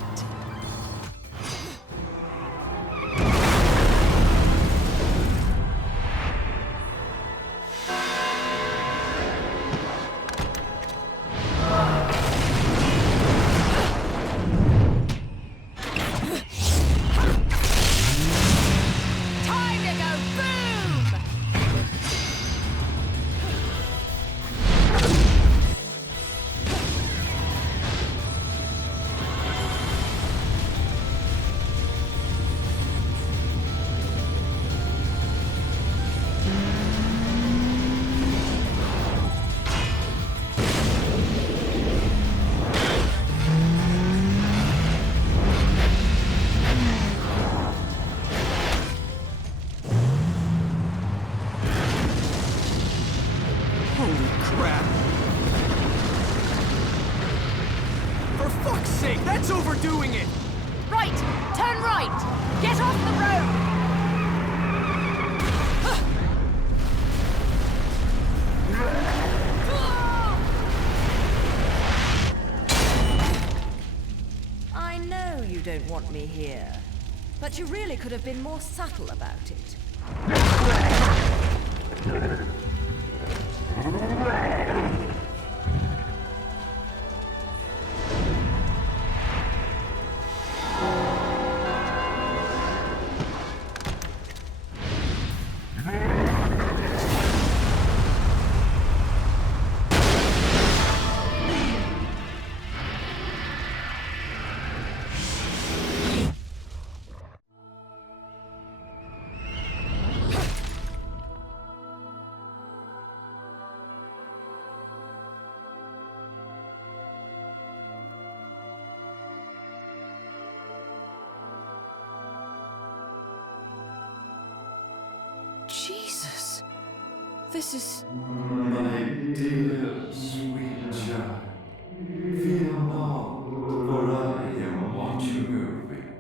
That's overdoing it! Right! Turn right! Get off the road! I know you don't want me here, but you really could have been more subtle about it. Jesus. This is... My dear, sweet child, fear not, for I am watching over you.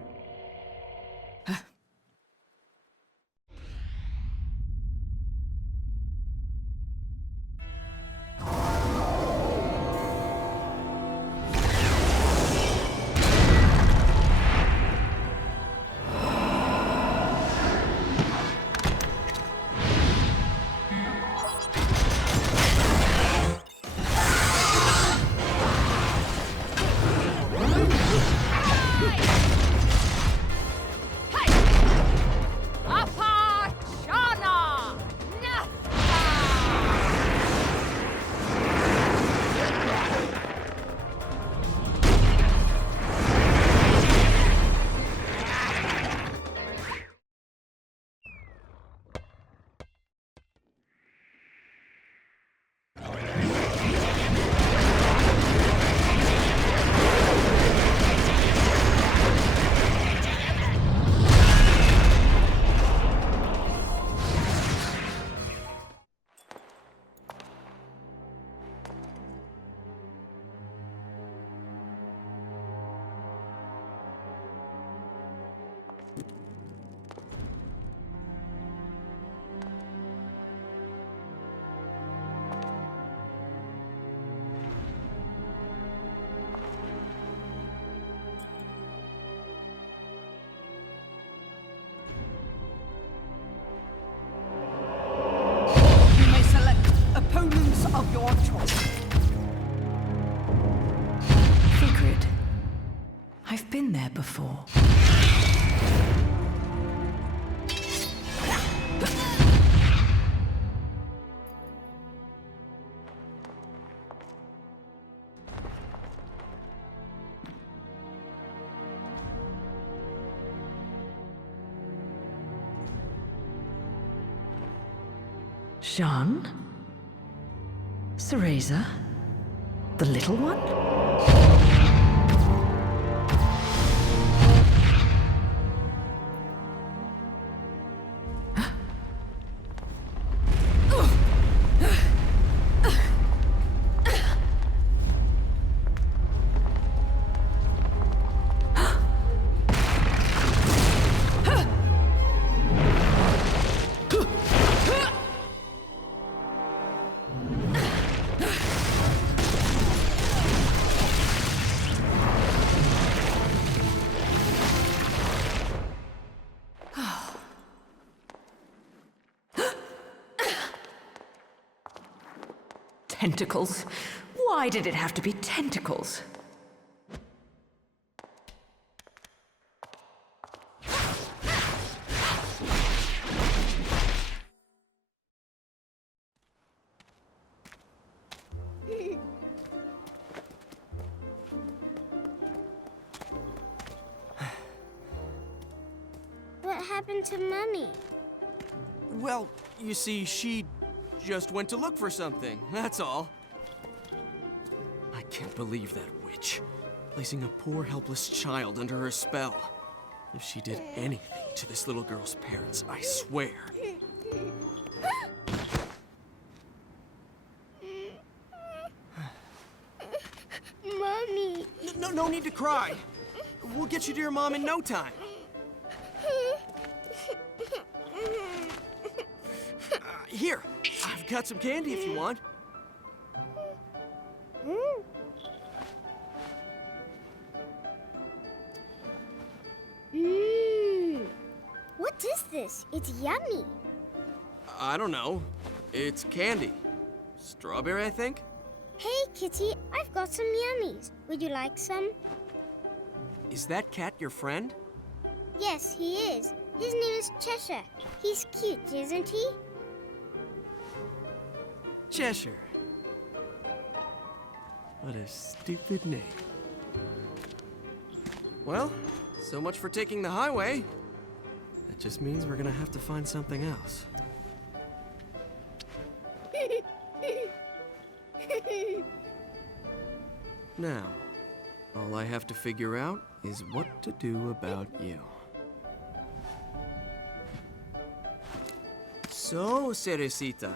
of your choice. Vigrid. I've been there before. Jean? Cereza? The little one? Tentacles? Why did it have to be tentacles? What happened to Mummy? Well, you see, she just went to look for something, that's all. I can't believe that witch, placing a poor helpless child under her spell. If she did anything to this little girl's parents, I swear. Mommy! No need to cry. We'll get you to your mom in no time. Here, I've got some candy if you want. What is this? It's yummy. I don't know. It's candy. Strawberry, I think? Hey, Kitty, I've got some yummies. Would you like some? Is that cat your friend? Yes, he is. His name is Cheshire. He's cute, isn't he? Cheshire. What a stupid name. Well, so much for taking the highway. That just means we're gonna have to find something else. Now, all I have to figure out is what to do about you. So, Cerecita,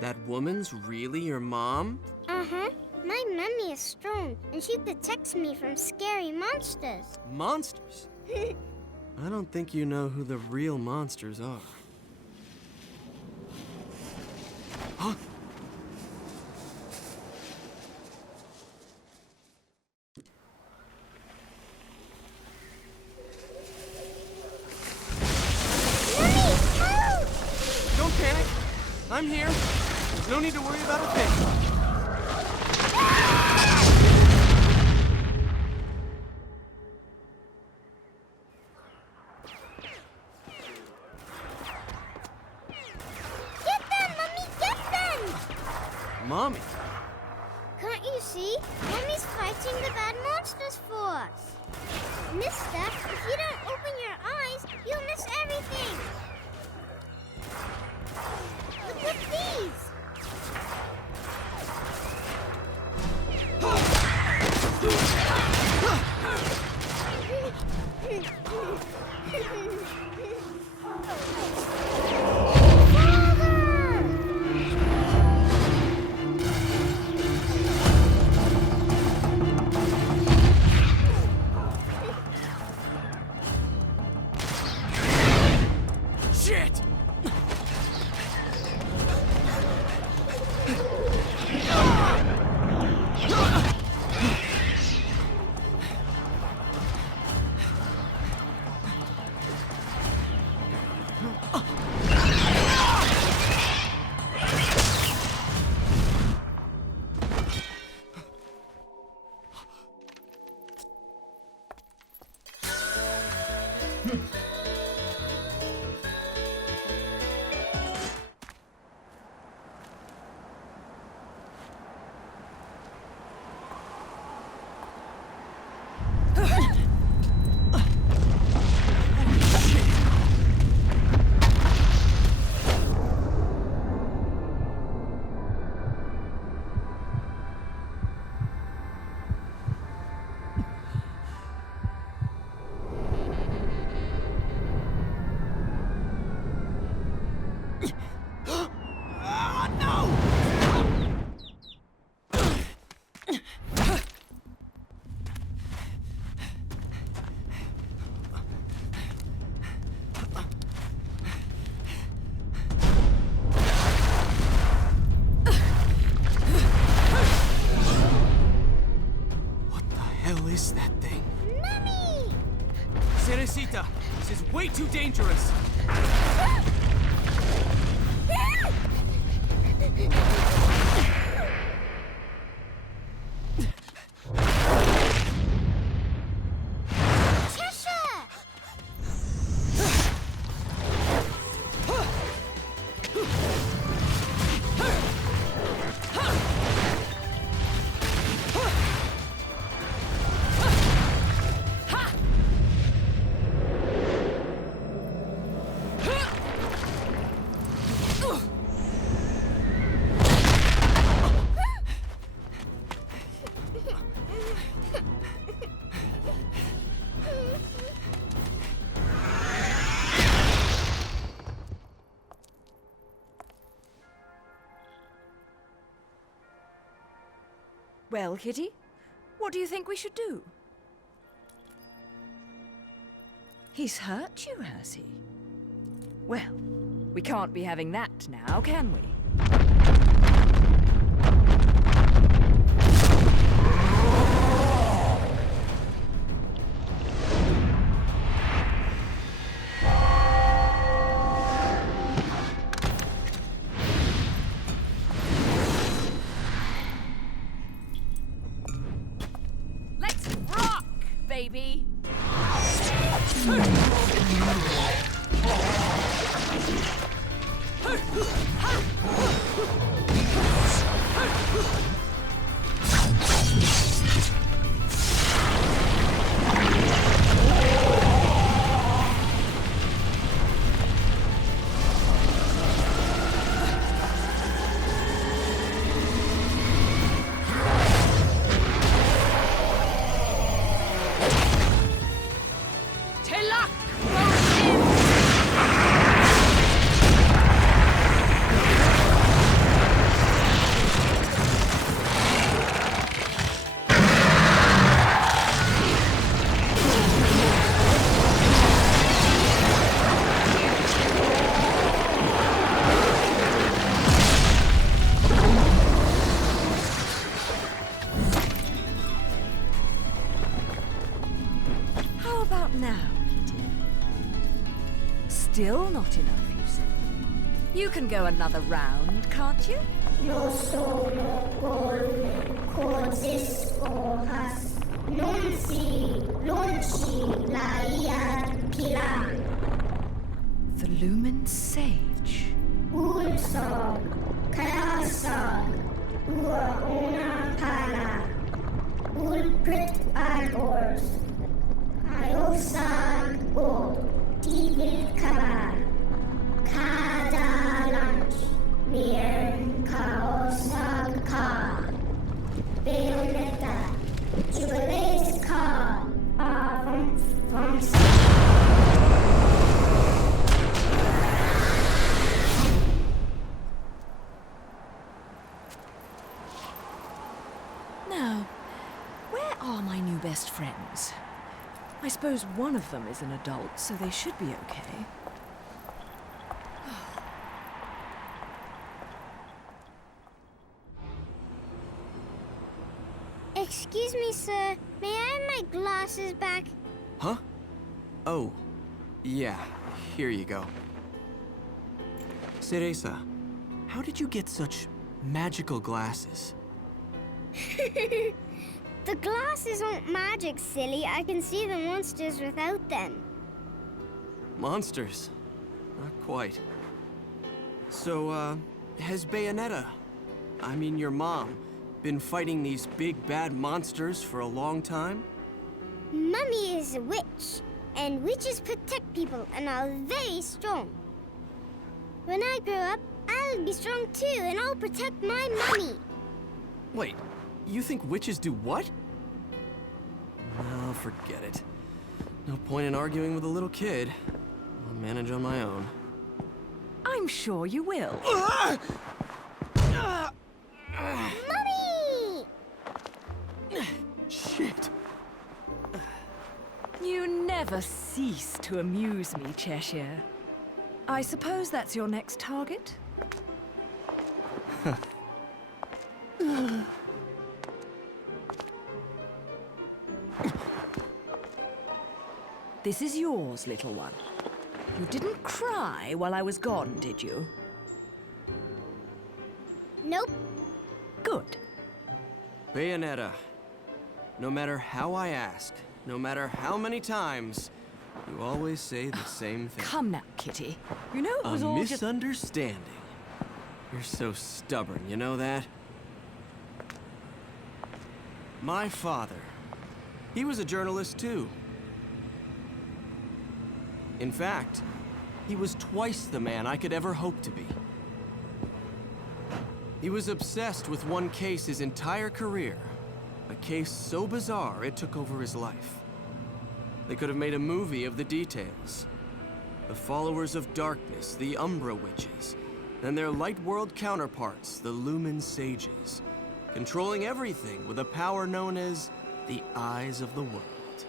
that woman's really your mom? Uh-huh. My mummy is strong, and she protects me from scary monsters. Monsters? I don't think you know who the real monsters are. Huh? Don't panic. I'm here. There's no need to worry about a thing. Get them, Mummy! Get them! Mommy? Can't you see? Mummy's fighting the bad monsters for us. Mister, if you don't open your eyes, you'll miss everything. Look at these. Shit! Is that thing? Mommy! Cerecita, this is way too dangerous. Well, Kitty, what do you think we should do? He's hurt you, has he? Well, we can't be having that now, can we? Baby. Now, Kitty. Still not enough, you say? You can go another round, can't you? No solo causes hojas. Non si lonchi la pila. The Lumen Sage. Ulso, Kalasa, una pala. Ulprit arbors. Ayosan o David Kabar. Kada lunch. Mir Kaosan Ka. Bayonetta. Jubilees Ka. From Now, where are my new best friends? I suppose one of them is an adult, so they should be okay. Excuse me, sir. May I have my glasses back? Huh? Oh, yeah. Here you go. Cereza, how did you get such magical glasses? The glasses aren't magic, silly. I can see the monsters without them. Monsters. Not quite. So, has Bayonetta, I mean your mom, been fighting these big bad monsters for a long time? Mummy is a witch, and witches protect people and are very strong. When I grow up, I'll be strong too, and I'll protect my mummy. Wait, you think witches do what? No, forget it. No point in arguing with a little kid. I'll manage on my own. I'm sure you will. Mummy! Shit. You never cease to amuse me, Cheshire. I suppose that's your next target? This is yours, little one. You didn't cry while I was gone, did you? Nope. Good. Bayonetta, no matter how I ask, no matter how many times, you always say the same thing. Come now, Kitty. You know it was all just... misunderstanding. You're so stubborn, you know that? My father, he was a journalist too. In fact, he was twice the man I could ever hope to be. He was obsessed with one case his entire career. A case so bizarre it took over his life. They could have made a movie of the details. The followers of darkness, the Umbra Witches, and their light world counterparts, the Lumen Sages, controlling everything with a power known as the Eyes of the World.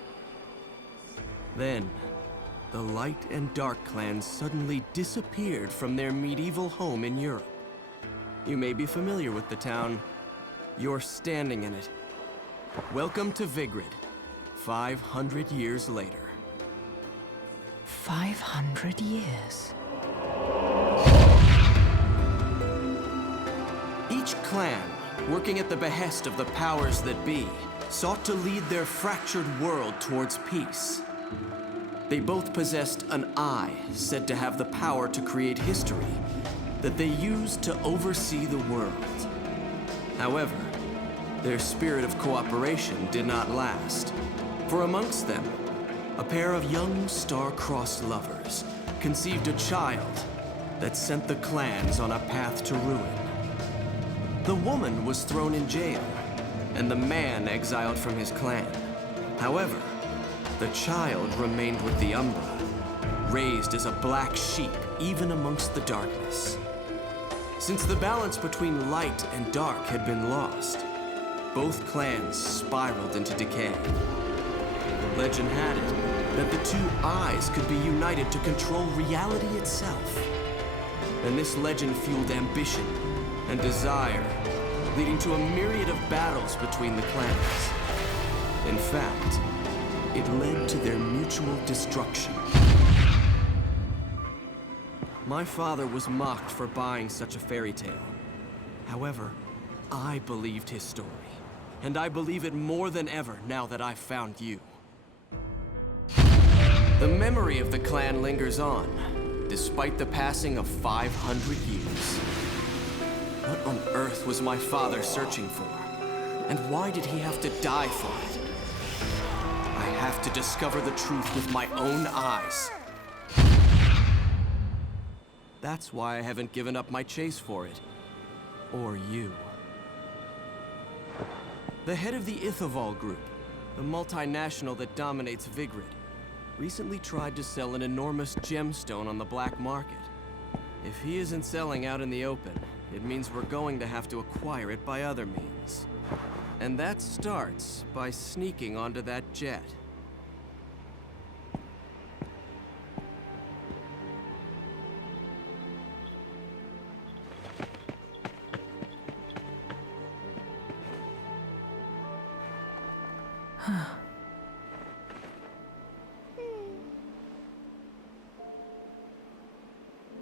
Then, the Light and Dark clans suddenly disappeared from their medieval home in Europe. You may be familiar with the town. You're standing in it. Welcome to Vigrid, 500 years later. 500 years. Each clan, working at the behest of the powers that be, sought to lead their fractured world towards peace. They both possessed an eye said to have the power to create history that they used to oversee the world. However, their spirit of cooperation did not last, for amongst them, a pair of young star-crossed lovers conceived a child that sent the clans on a path to ruin. The woman was thrown in jail, and the man exiled from his clan. However, the child remained with the Umbra, raised as a black sheep even amongst the darkness. Since the balance between light and dark had been lost, both clans spiraled into decay. Legend had it that the two eyes could be united to control reality itself. And this legend fueled ambition and desire, leading to a myriad of battles between the clans. In fact, it led to their mutual destruction. My father was mocked for buying such a fairy tale. However, I believed his story, and I believe it more than ever now that I've found you. The memory of the clan lingers on, despite the passing of 500 years. What on earth was my father searching for? And why did he have to die for it? I have to discover the truth with my own eyes. That's why I haven't given up my chase for it. Or you. The head of the Ithaval Group, the multinational that dominates Vigrid, recently tried to sell an enormous gemstone on the black market. If he isn't selling out in the open, it means we're going to have to acquire it by other means. And that starts by sneaking onto that jet.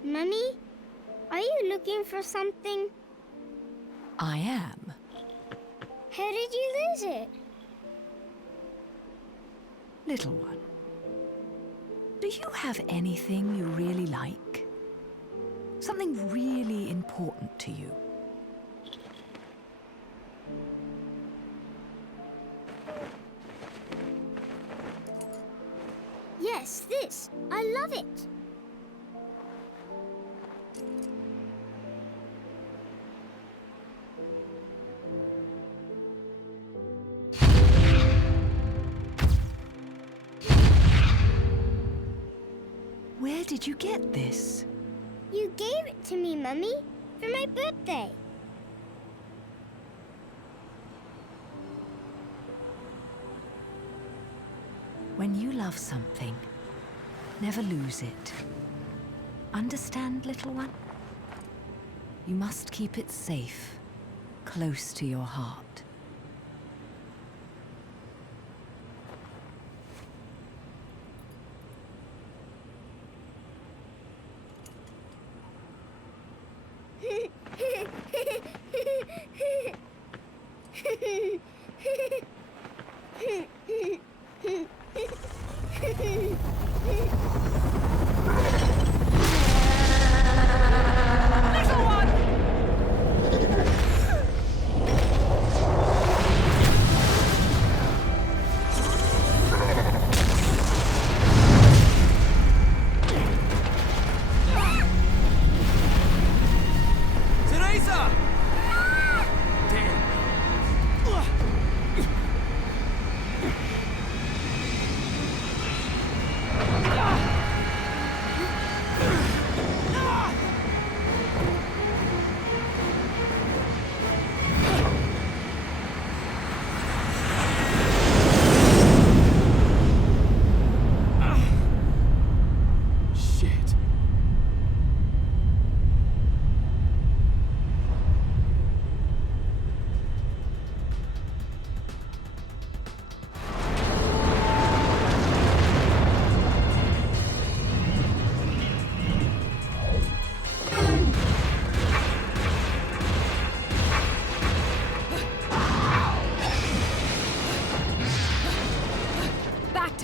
Mummy, are you looking for something? I am. How did you lose it? Little one. Do you have anything you really like? Something really important to you? Yes, this. I love it. Where did you get this? You gave it to me, Mummy, for my birthday. When you love something, never lose it. Understand, little one? You must keep it safe, close to your heart.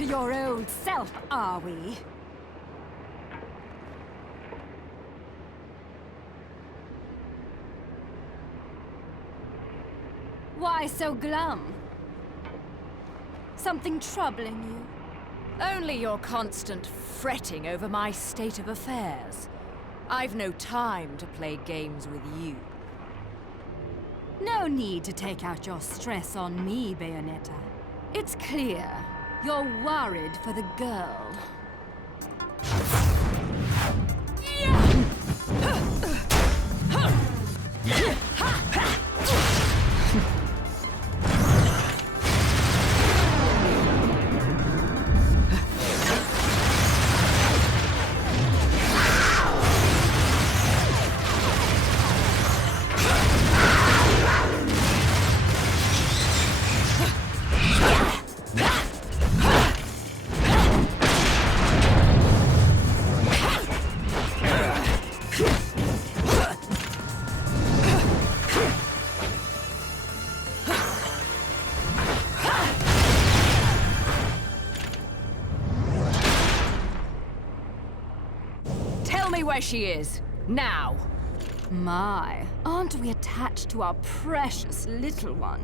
Your old self, are we? Why so glum? Something troubling you? Only your constant fretting over my state of affairs. I've no time to play games with you. No need to take out your stress on me, Bayonetta. It's clear. You're worried for the girl. Where she is, now. My, aren't we attached to our precious little one?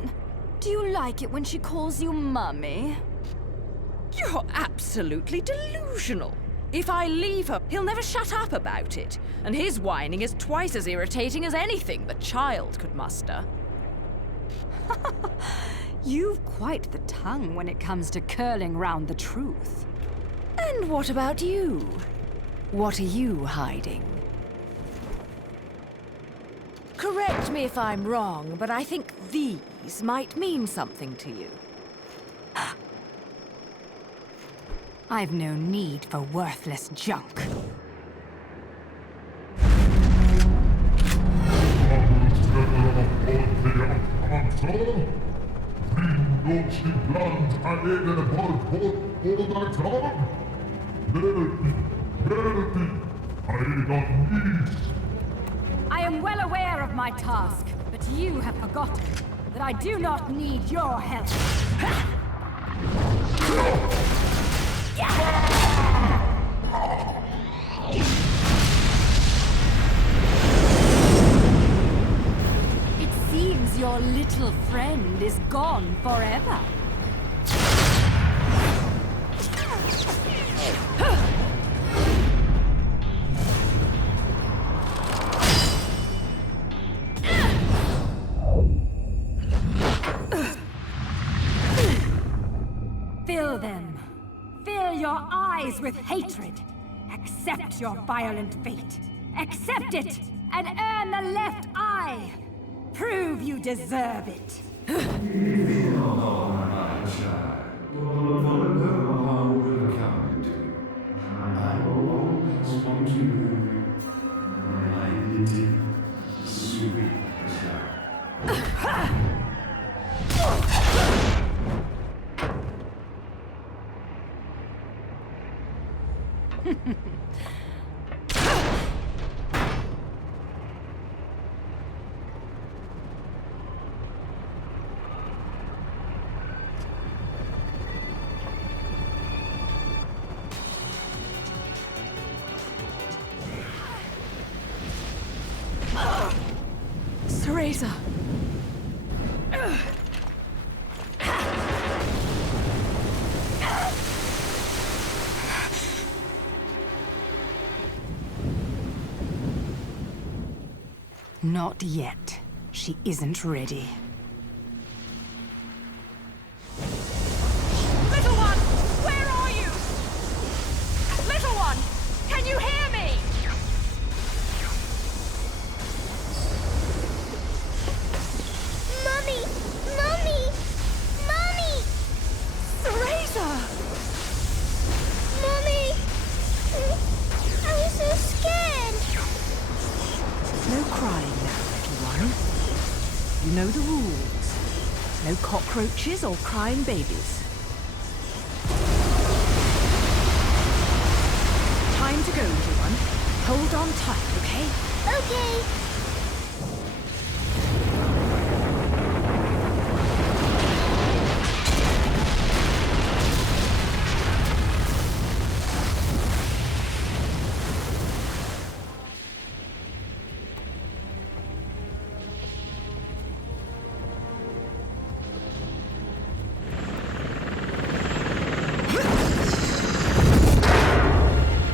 Do you like it when she calls you Mummy? You're absolutely delusional. If I leave her, he'll never shut up about it. And his whining is twice as irritating as anything the child could muster. You've quite the tongue when it comes to curling round the truth. And what about you? What are you hiding? Correct me if I'm wrong, but I think these might mean something to you. I've no need for worthless junk. I am well aware of my task, but you have forgotten that I do not need your help. gone forever. Fill them. Fill your eyes with hatred. Accept your violent fate. Accept it, and earn the left eye. Prove you deserve it. Fear not, my child, for no harm will come to you. I will always want you, my little sweet child. Teresa! Not yet. She isn't ready. Little one! Where are you? Little one! Can you hear me? Mommy! Mommy! Mommy! Teresa! Mommy! I was so scared! No crying now, little one. You know the rules. No cockroaches or crying babies. Time to go, little one. Hold on tight, okay? Okay.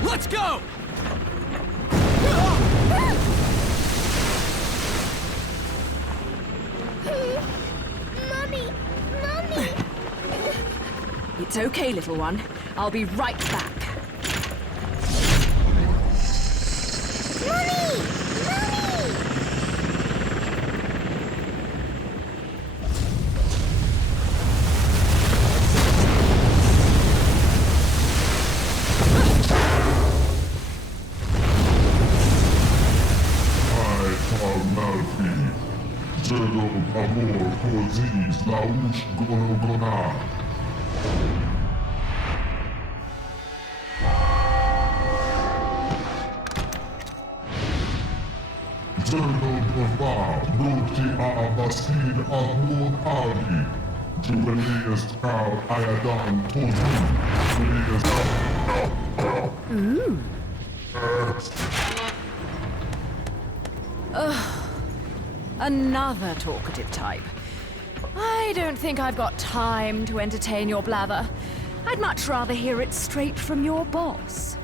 Let's go! Mommy! Mommy! It's okay, little one. I'll be right back. Mommy! Mommy! Zero amor così lausch gonogona. Zero dova, broti a baskin amor adi. Jubileus cal ayadan tozu. Jubileus Another talkative type. I don't think I've got time to entertain your blather. I'd much rather hear it straight from your boss.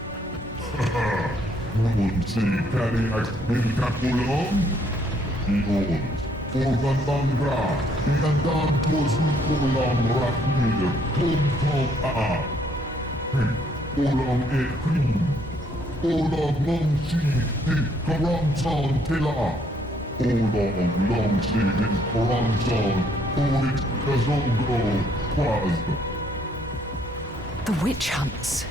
Nun si cari ex medicatulum? Ion, organ bangra, iandan tosu olam rapnid, tom a. Olam e cream. Olam long si, karamsan tela. Olam long si, karamsan, orit kazongo, quaz. The witch hunts.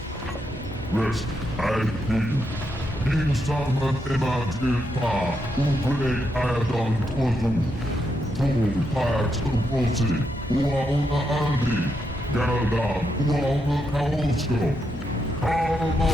Rest, I heal. Insaman ema dilpa, ubre ayadan tozu. Tol pax uprosi, uaona aldi. Galdam, uaona kaosko. Kalma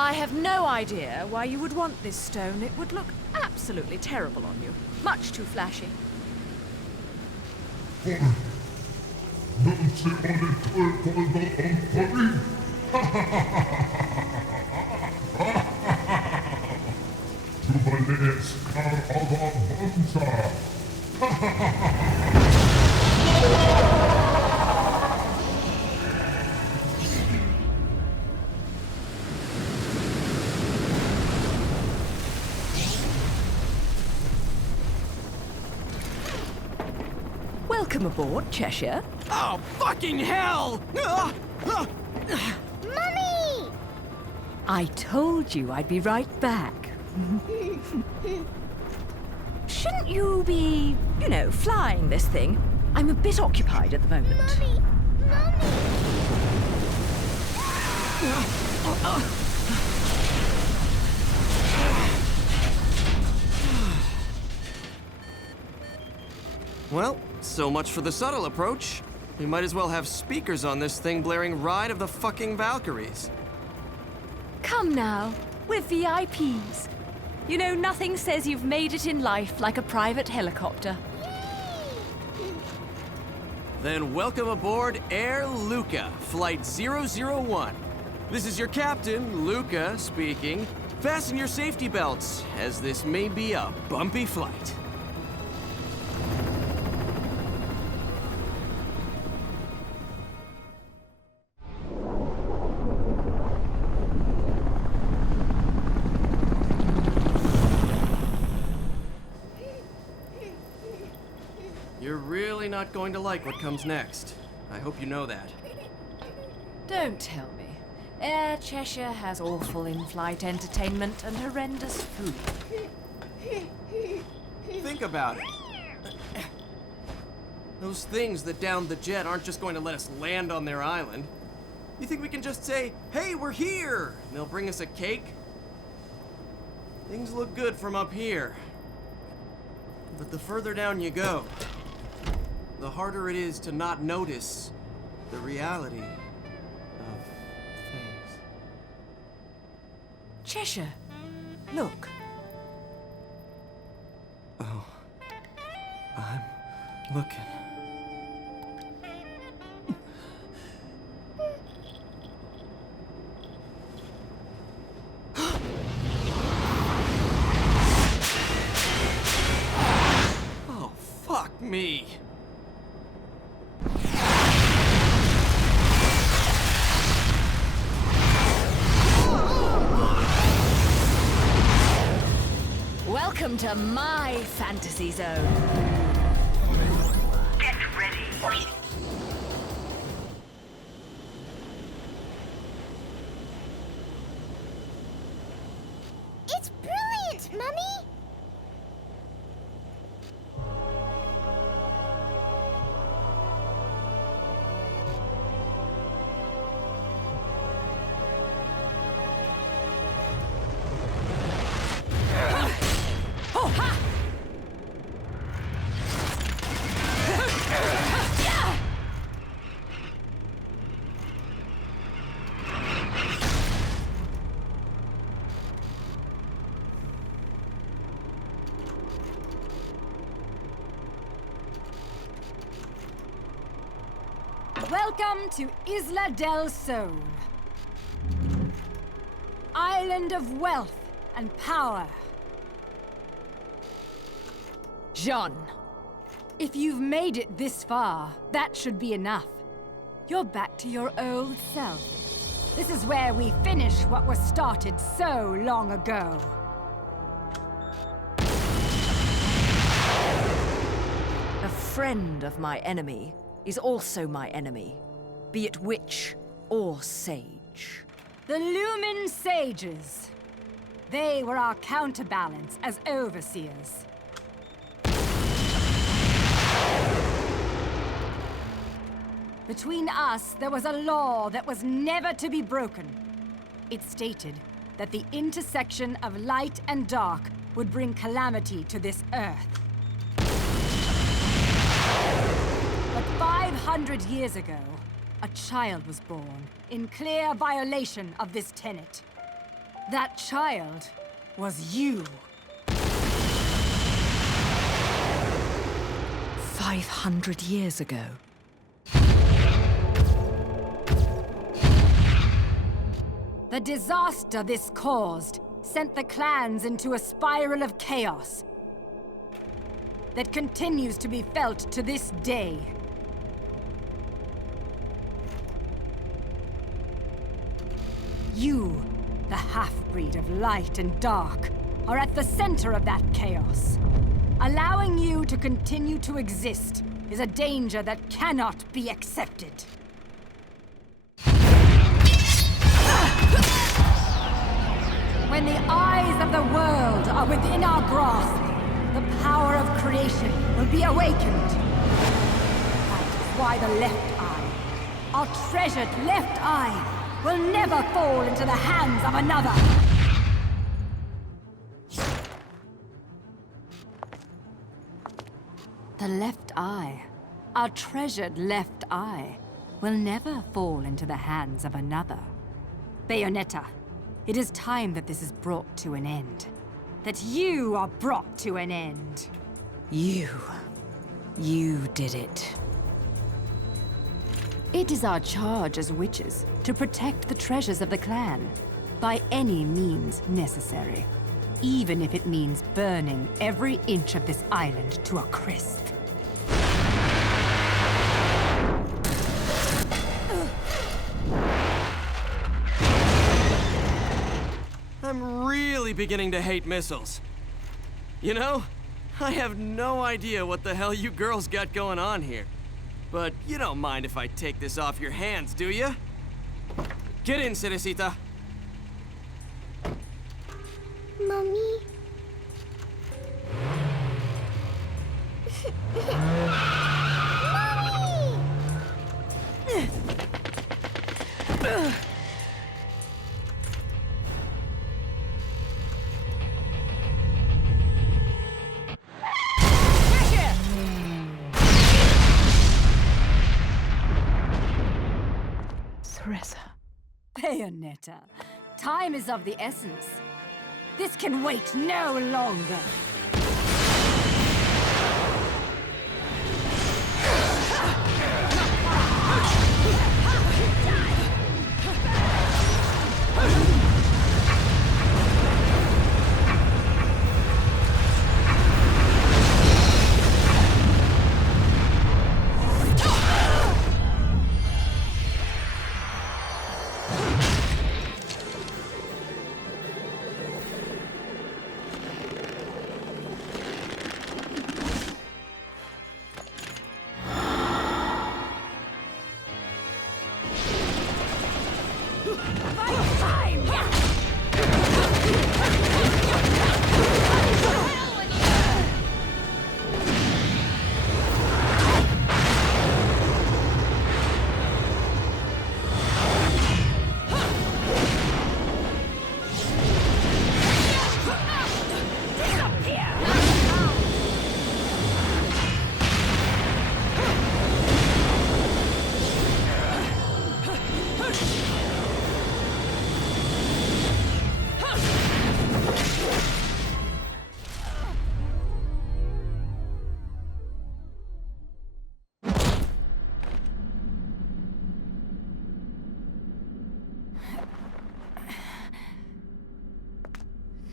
I have no idea why you would want this stone. It would look absolutely terrible on you. Much too flashy. Welcome aboard, Cheshire. Oh, fucking hell! Mummy! I told you I'd be right back. Shouldn't you be, you know, flying this thing? I'm a bit occupied at the moment. Mummy! Mummy! Well, so much for the subtle approach. We might as well have speakers on this thing blaring Ride of the fucking Valkyries. Come now, we're VIPs. You know, nothing says you've made it in life like a private helicopter. Then welcome aboard Air Luca, Flight 001. This is your captain, Luca, speaking. Fasten your safety belts, as this may be a bumpy flight. You're really not going to like what comes next. I hope you know that. Don't tell me. Air Cheshire has awful in-flight entertainment and horrendous food. Think about it. Those things that downed the jet aren't just going to let us land on their island. You think we can just say, "Hey, we're here," and they'll bring us a cake? Things look good from up here. But the further down you go, the harder it is to not notice the reality of things. Cheshire, look. Oh, I'm looking. Oh, fuck me. Welcome to my fantasy zone. Get ready. It's brilliant, Mummy! Oh, ha! Welcome to Isla del Sol. Island of wealth and power. Jean, if you've made it this far, that should be enough. You're back to your old self. This is where we finish what was started so long ago. A friend of my enemy is also my enemy, be it witch or sage. The Lumen Sages. They were our counterbalance as overseers. Between us, there was a law that was never to be broken. It stated that the intersection of light and dark would bring calamity to this earth. But 500 years ago, a child was born in clear violation of this tenet. That child was you. 500 years ago. The disaster this caused sent the clans into a spiral of chaos that continues to be felt to this day. You, the half-breed of light and dark, are at the center of that chaos. Allowing you to continue to exist is a danger that cannot be accepted. When the eyes of the world are within our grasp, the power of creation will be awakened. That is why the left eye, our treasured left eye, will never fall into the hands of another. The left eye, our treasured left eye, will never fall into the hands of another. Bayonetta, it is time that this is brought to an end. That you are brought to an end. You did it. It is our charge as witches to protect the treasures of the clan, by any means necessary. Even if it means burning every inch of this island to a crisp. I'm really beginning to hate missiles. You know, I have no idea what the hell you girls got going on here. But you don't mind if I take this off your hands, do you? Get in, Cerecita. Mommy? Bayonetta, time is of the essence. This can wait no longer.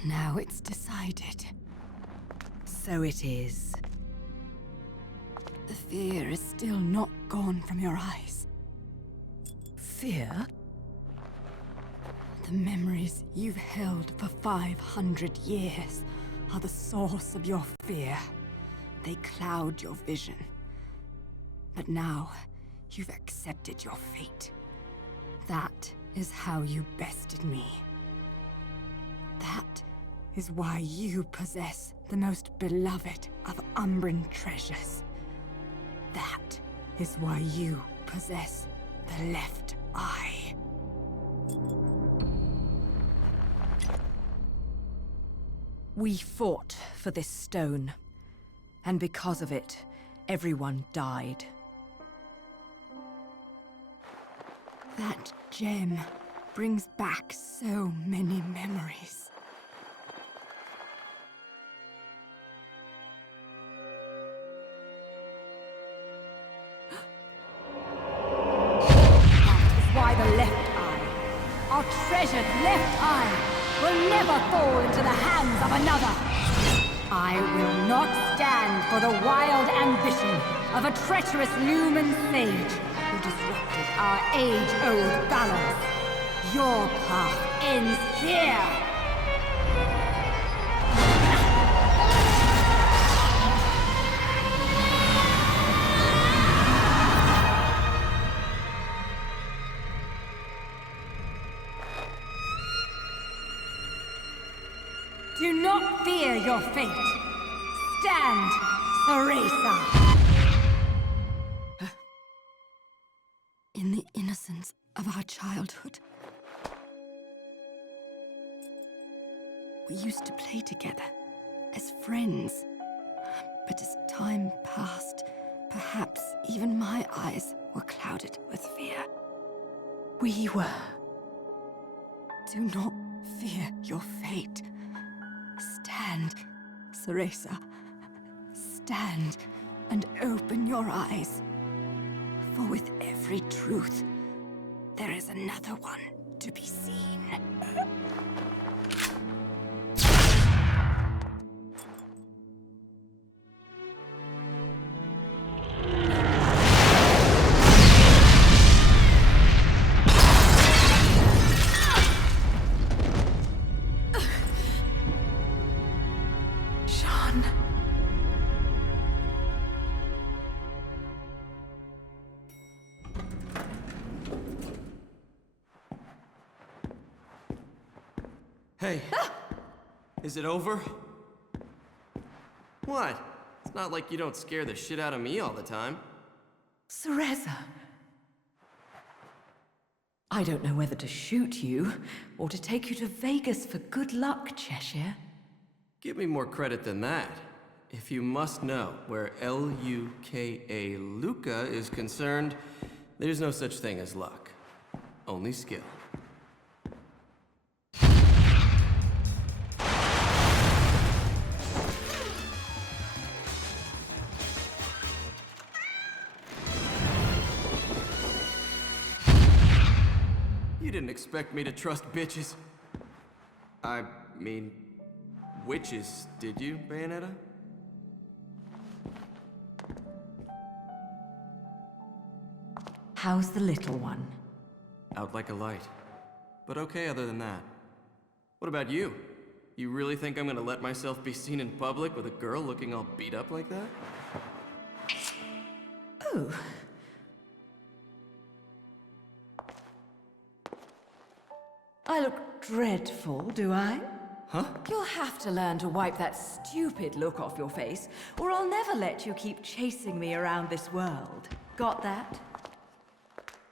Now it's decided. So it is. The fear is still not gone from your eyes. Fear? The memories you've held for 500 years are the source of your fear. They cloud your vision. But now, you've accepted your fate. That is how you bested me. That is why you possess the most beloved of Umbran treasures. That is why you possess the left eye. We fought for this stone, and because of it, everyone died. That gem brings back so many memories. That is why the left eye, our treasured left eye, will never fall into the hands of another. I will not stand for the wild ambition of a treacherous lumen sage who disrupted our age-old balance. Your path ends here! Do not fear your fate. Stand, Teresa. In the innocence of our childhood, we used to play together as friends. But as time passed, perhaps even my eyes were clouded with fear. We were. Do not fear your fate. Stand, Teresa. Stand and open your eyes. For with every truth, there is another one to be seen. Hey, is it over? What? It's not like you don't scare the shit out of me all the time. Cereza. I don't know whether to shoot you, or to take you to Vegas for good luck, Cheshire. Give me more credit than that. If you must know, where L-U-K-A Luca is concerned, there's no such thing as luck. Only skill. You didn't expect me to trust bitches. I mean, witches, did you, Bayonetta? How's the little one? Out like a light. But okay other than that. What about you? You really think I'm gonna let myself be seen in public with a girl looking all beat up like that? Oh. I look dreadful, do I? Huh? You'll have to learn to wipe that stupid look off your face, or I'll never let you keep chasing me around this world. Got that?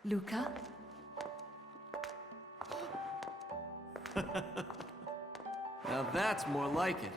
Luca? Now that's more like it.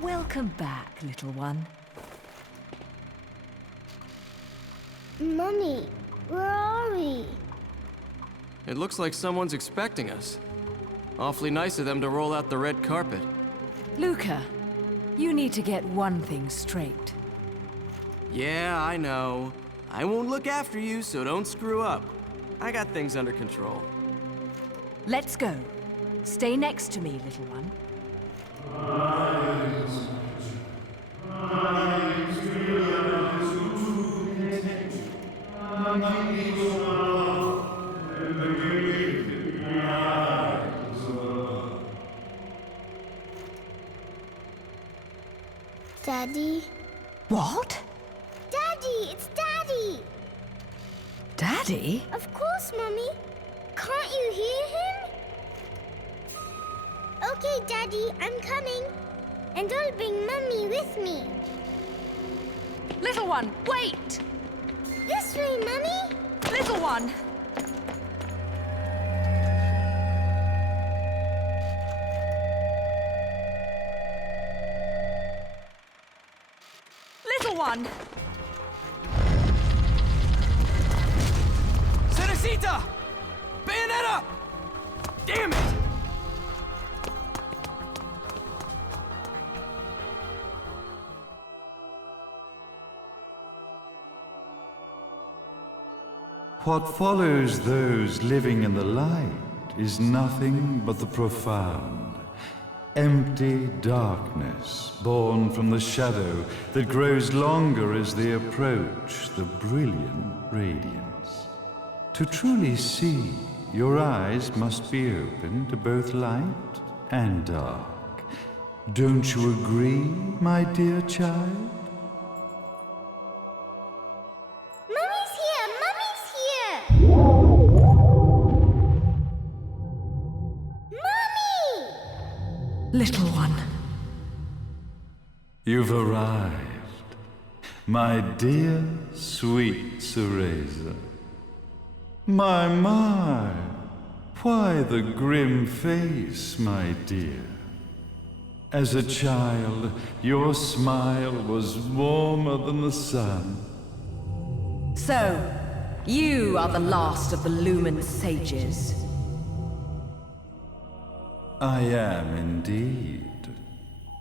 Welcome back, little one. Mummy, where are we? It looks like someone's expecting us. Awfully nice of them to roll out the red carpet. Luca, you need to get one thing straight. Yeah, I know. I won't look after you, so don't screw up. I got things under control. Let's go. Stay next to me, little one. Daddy? What? Daddy! It's Daddy! Daddy? Of course, Mummy. Can't you hear him? Okay, Daddy, I'm coming. And I'll bring Mummy with me. Little one, wait! This way, Mummy. Little one! Little one! Cerecita! Bayonetta! Damn it! What follows those living in the light is nothing but the profound, empty darkness born from the shadow that grows longer as they approach the brilliant radiance. To truly see, your eyes must be open to both light and dark. Don't you agree, my dear child? Mummy's here! Mummy's here! Mummy! Little one. You've arrived, my dear, sweet Cereza. My, why the grim face, my dear? As a child, your smile was warmer than the sun. So, you are the last of the Lumen sages. I am indeed.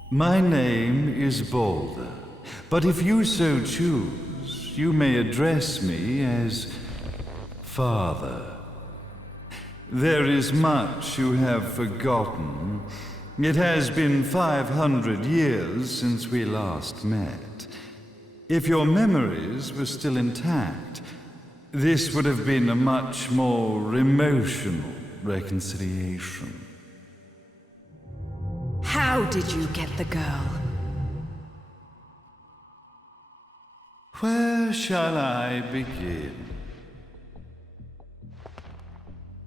My name is Balder, but if you so choose, you may address me as Father. There is much you have forgotten. It has been 500 years since we last met. If your memories were still intact, this would have been a much more emotional reconciliation. How did you get the girl? Where shall I begin?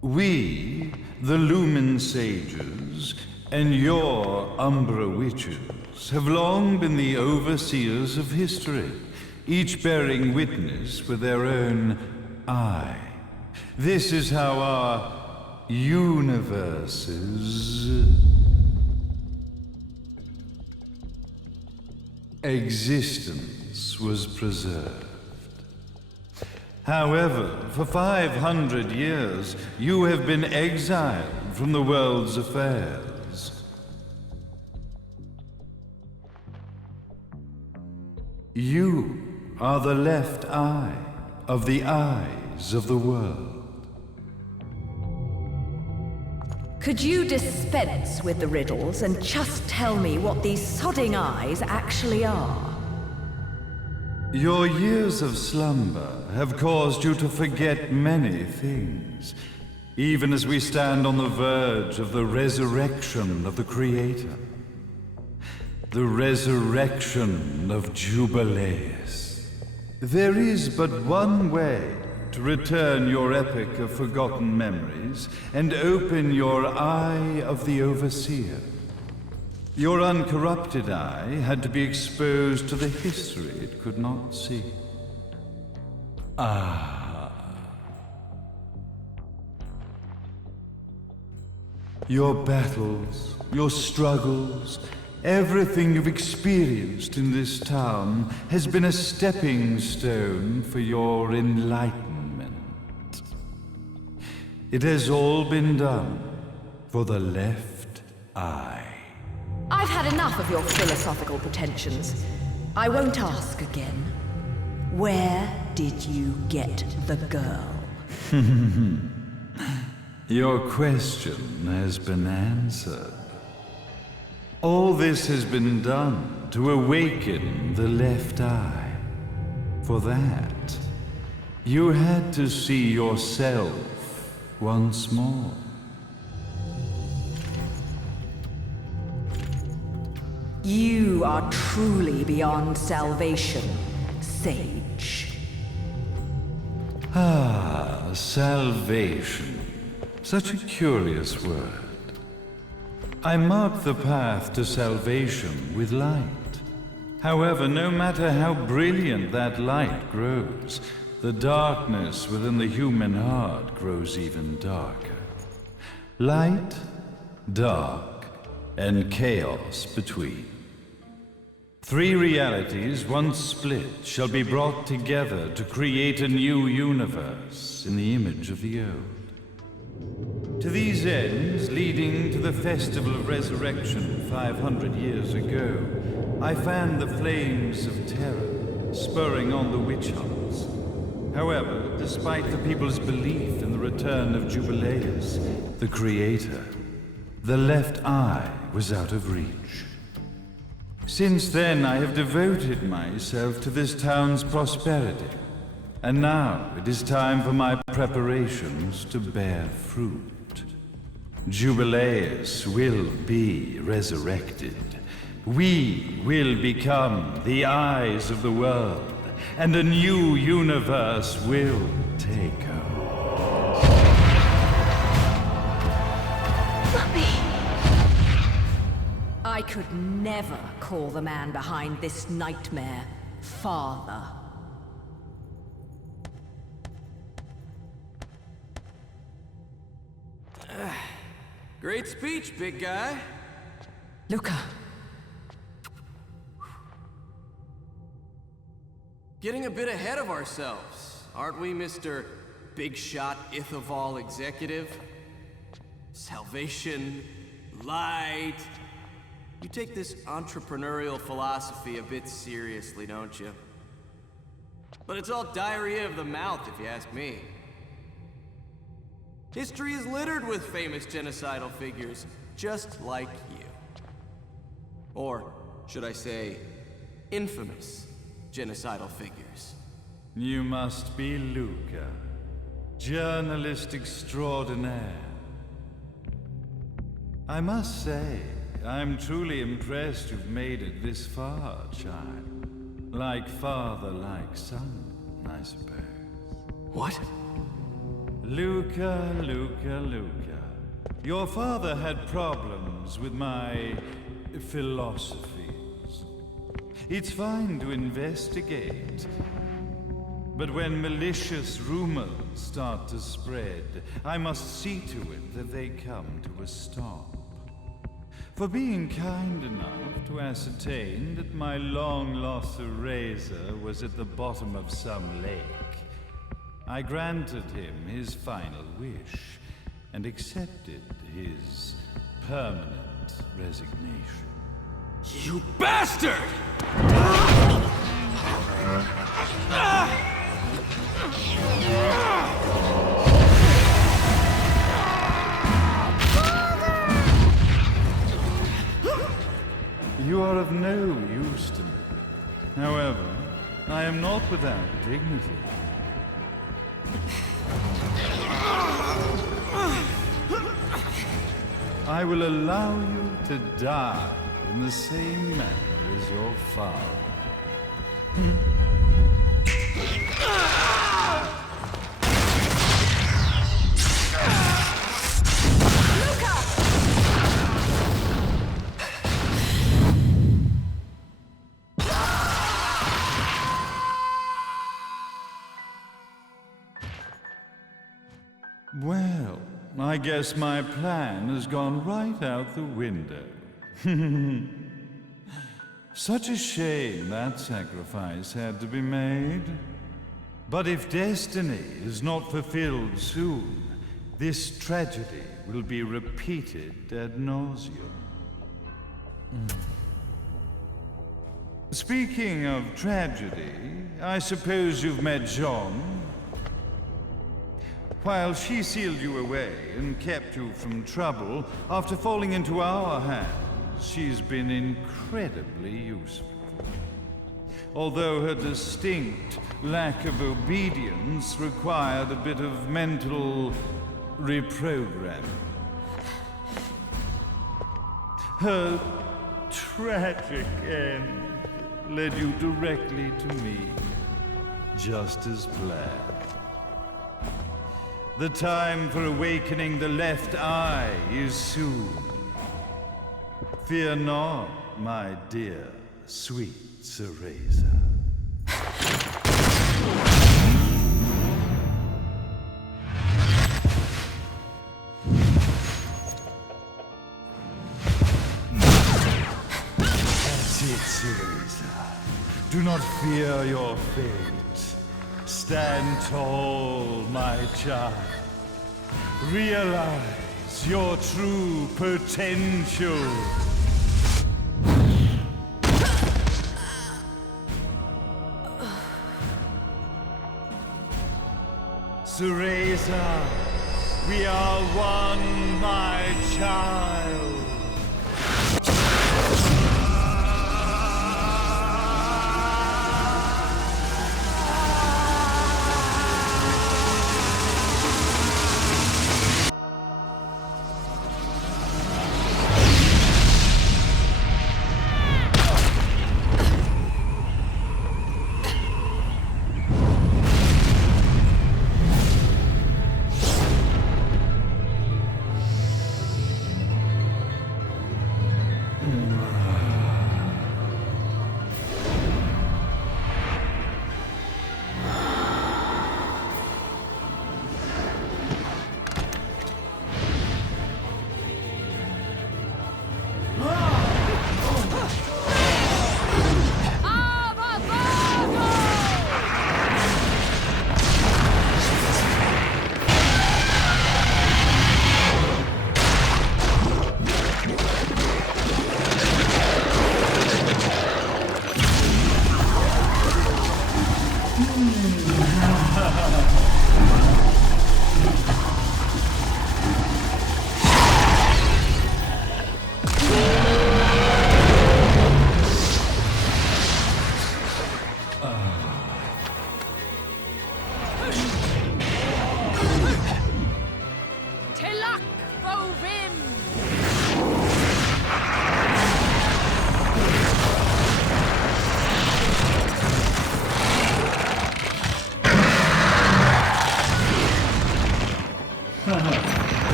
We, the Lumen Sages, and your Umbra Witches, have long been the overseers of history, each bearing witness with their own eye. This is how our universe's existence was preserved. However, for 500 years, you have been exiled from the world's affairs. You are the left eye of the eyes of the world. Could you dispense with the riddles and just tell me what these sodding eyes actually are? Your years of slumber have caused you to forget many things, even as we stand on the verge of the resurrection of the Creator. The resurrection of Jubileus. There is but one way to return your epic of forgotten memories and open your eye of the Overseer. Your uncorrupted eye had to be exposed to the history it could not see. Your battles, your struggles, everything you've experienced in this town has been a stepping stone for your enlightenment. It has all been done for the left eye. I've had enough of your philosophical pretensions. I won't ask again. Where did you get the girl? Your question has been answered. All this has been done to awaken the left eye. For that, you had to see yourself once more. You are truly beyond salvation, sage. Salvation. Such a curious word. I mark the path to salvation with light. However, no matter how brilliant that light grows, the darkness within the human heart grows even darker. Light, dark, and chaos between. 3 realities, once split, shall be brought together to create a new universe in the image of the old. To these ends, leading to the Festival of Resurrection 500 years ago, I fanned the flames of terror, spurring on the witch hunts. However, despite the people's belief in the return of Jubileus, the Creator, the left eye was out of reach. Since then, I have devoted myself to this town's prosperity, and now it is time for my preparations to bear fruit. Jubileus will be resurrected. We will become the eyes of the world, and a new universe will take over. Mummy! I could never call the man behind this nightmare father. Great speech, big guy. Luca. Getting a bit ahead of ourselves, aren't we, Mr. Big Shot Ithaval Executive? Salvation, light. You take this entrepreneurial philosophy a bit seriously, don't you? But it's all diarrhea of the mouth, if you ask me. History is littered with famous genocidal figures, just like you. Or, should I say, infamous genocidal figures. You must be Luca, journalist extraordinaire. I must say, I'm truly impressed you've made it this far, child. Like father, like son, I suppose. What? Luca, Luca, Luca. Your father had problems with my philosophies. It's fine to investigate, but when malicious rumors start to spread, I must see to it that they come to a stop. For being kind enough to ascertain that my long-lost eraser was at the bottom of some lake, I granted him his final wish and accepted his permanent resignation. You bastard! You are of no use to me. However, I am not without dignity. I will allow you to die in the same manner as your father. Well, I guess my plan has gone right out the window. Such a shame that sacrifice had to be made. But if destiny is not fulfilled soon, this tragedy will be repeated ad nauseum. Speaking of tragedy, I suppose you've met Jean? While she sealed you away and kept you from trouble, after falling into our hands, she's been incredibly useful. Although her distinct lack of obedience required a bit of mental reprogramming. Her tragic end led you directly to me, just as planned. The time for awakening the left eye is soon. Fear not, my dear, sweet Cereza. That's it, Cereza. Do not fear your fate. Stand tall, my child. Realize your true potential. Cereza, we are one, my child.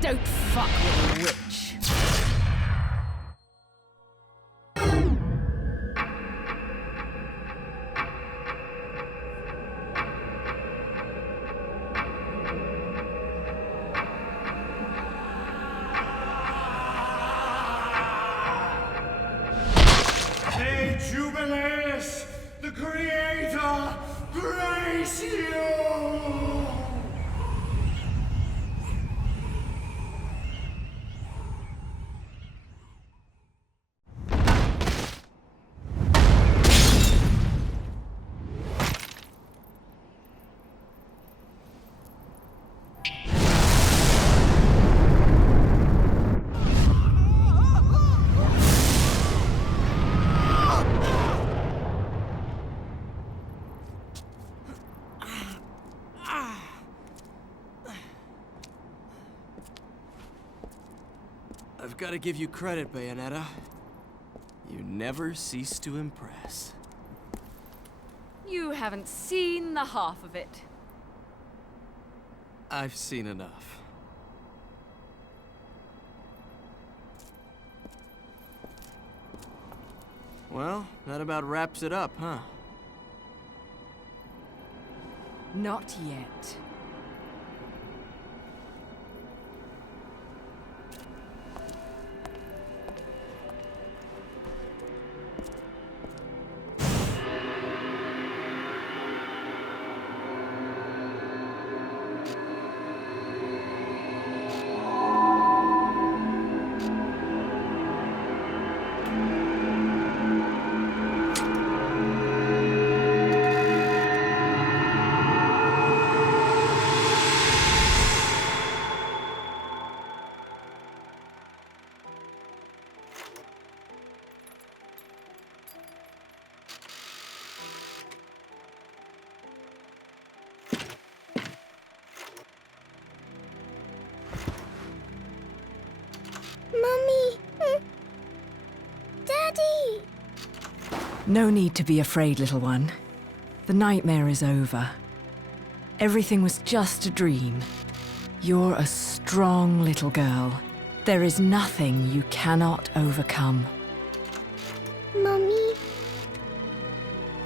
Don't fuck with a witch. May Jubileus, the Creator, grace you! I've got to give you credit, Bayonetta. You never cease to impress. You haven't seen the half of it. I've seen enough. Well, that about wraps it up, huh? Not yet. No need to be afraid, little one. The nightmare is over. Everything was just a dream. You're a strong little girl. There is nothing you cannot overcome. Mummy,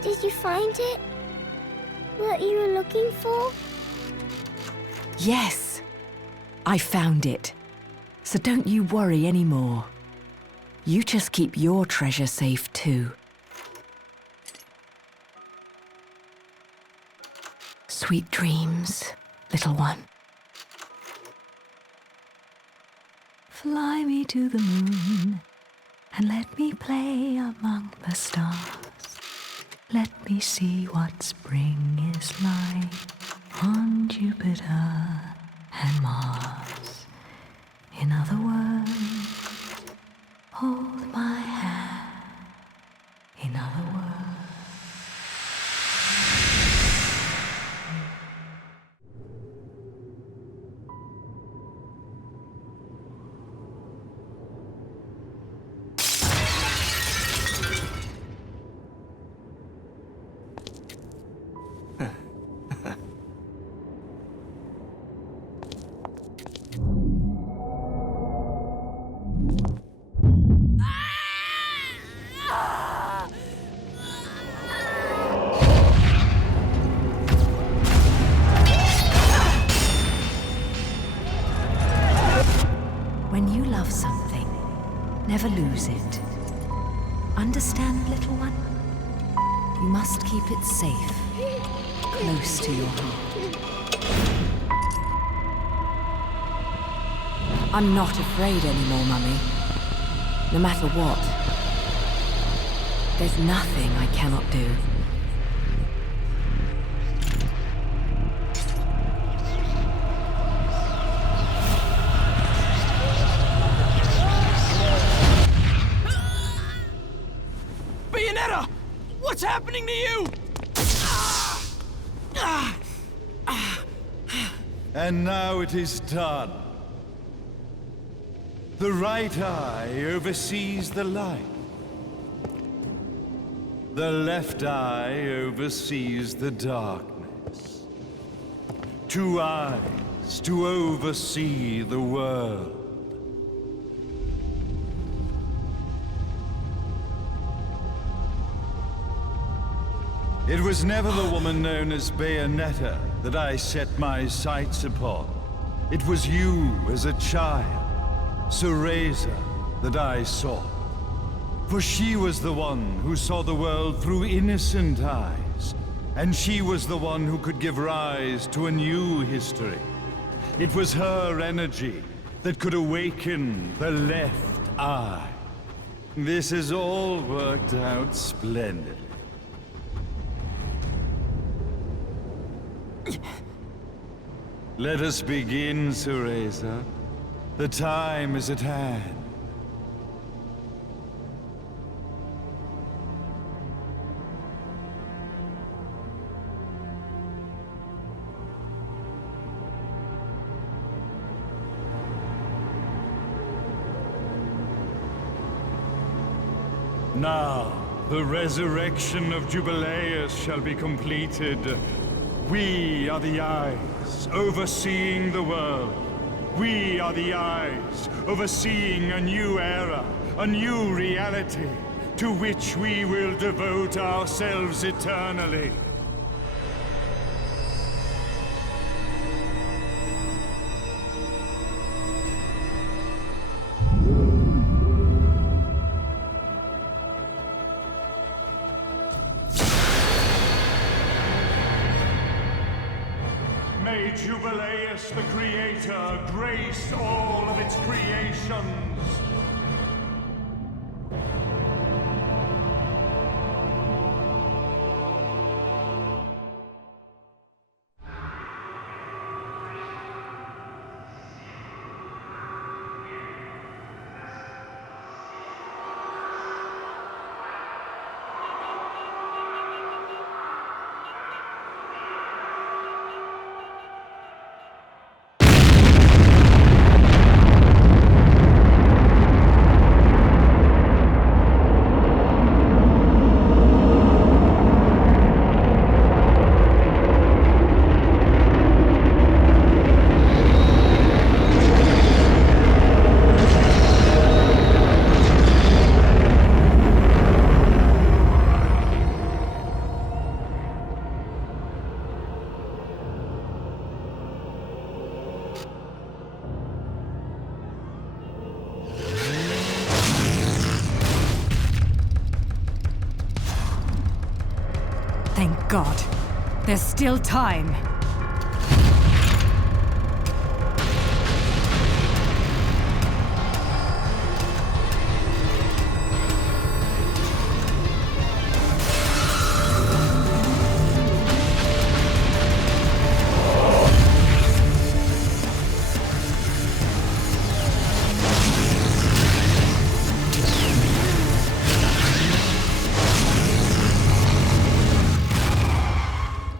did you find it? What you were looking for? Yes, I found it. So don't you worry anymore. You just keep your treasure safe too. Sweet dreams, little one. Fly me to the moon and let me play among the stars. Let me see what spring is like on Jupiter and Mars. In other words, hold my hand. In other words. When you love something, never lose it. Understand, little one? You must keep it safe, close to your heart. I'm not afraid anymore, Mummy. No matter what. There's nothing I cannot do. Bayonetta! What's happening to you? And now it is done. The right eye oversees the light. The left eye oversees the darkness. 2 eyes to oversee the world. It was never the woman known as Bayonetta that I set my sights upon. It was you as a child, Cereza, that I sought. For she was the one who saw the world through innocent eyes, and she was the one who could give rise to a new history. It was her energy that could awaken the left eye. This has all worked out splendidly. Let us begin, Cereza. The time is at hand. Now, the resurrection of Jubileus shall be completed. We are the eyes overseeing the world. We are the eyes overseeing a new era, a new reality, to which we will devote ourselves eternally. May Jubileus the Creator grace all of its creations. Thank God. There's still time.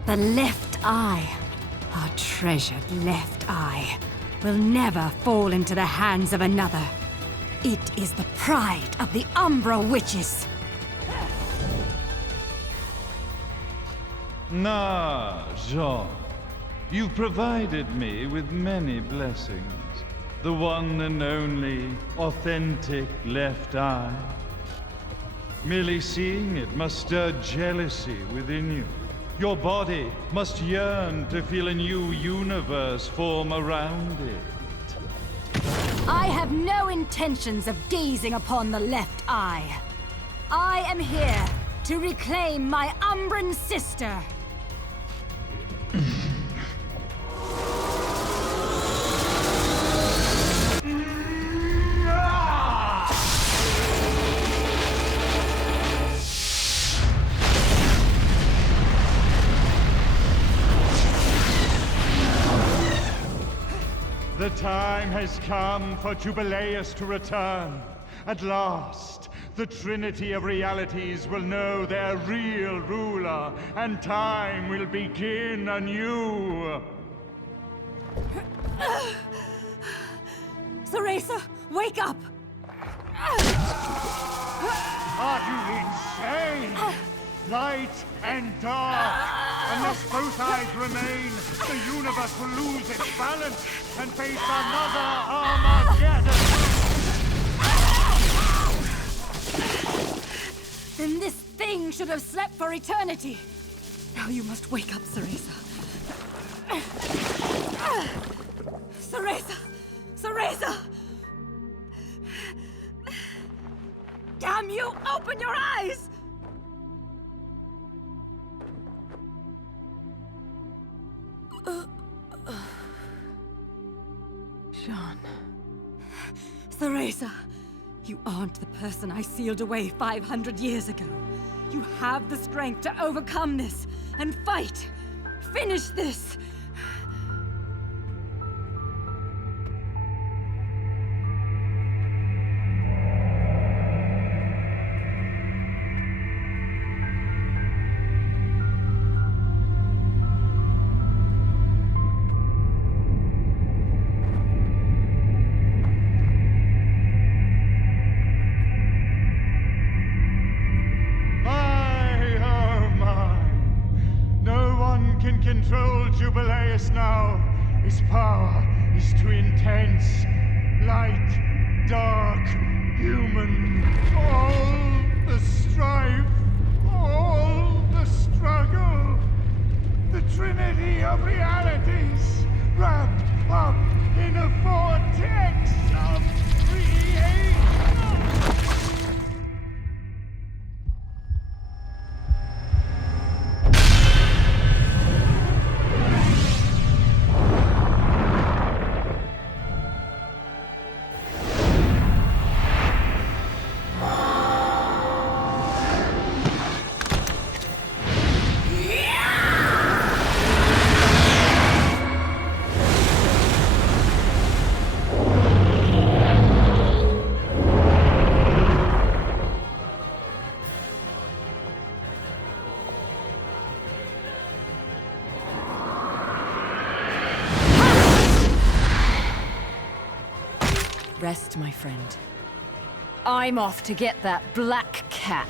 The left eye, our treasured left eye, will never fall into the hands of another. It is the pride of the Umbra Witches. Ah, Jean. You've provided me with many blessings. The one and only authentic left eye. Merely seeing it must stir jealousy within you. Your body must yearn to feel a new universe form around it. I have no intentions of gazing upon the left eye. I am here to reclaim my Umbran sister. The time has come for Jubileus to return. At last, the Trinity of Realities will know their real ruler, and time will begin anew. Cereza, wake up! Are you insane? Light and dark. Unless both eyes remain, the universe will lose its balance and face another Armageddon. Then this thing should have slept for eternity. Now you must wake up, Cereza. Cereza! Cereza! Damn you! Open your eyes! Jean. Cereza, you aren't the person I sealed away 500 years ago. You have the strength to overcome this and fight. Finish this. Control Jubileus now. His power is too intense. Light, dark, human. All the strife, all the struggle. The Trinity of Realities, wrapped up in a vortex of creation. Rest, my friend. I'm off to get that black cat.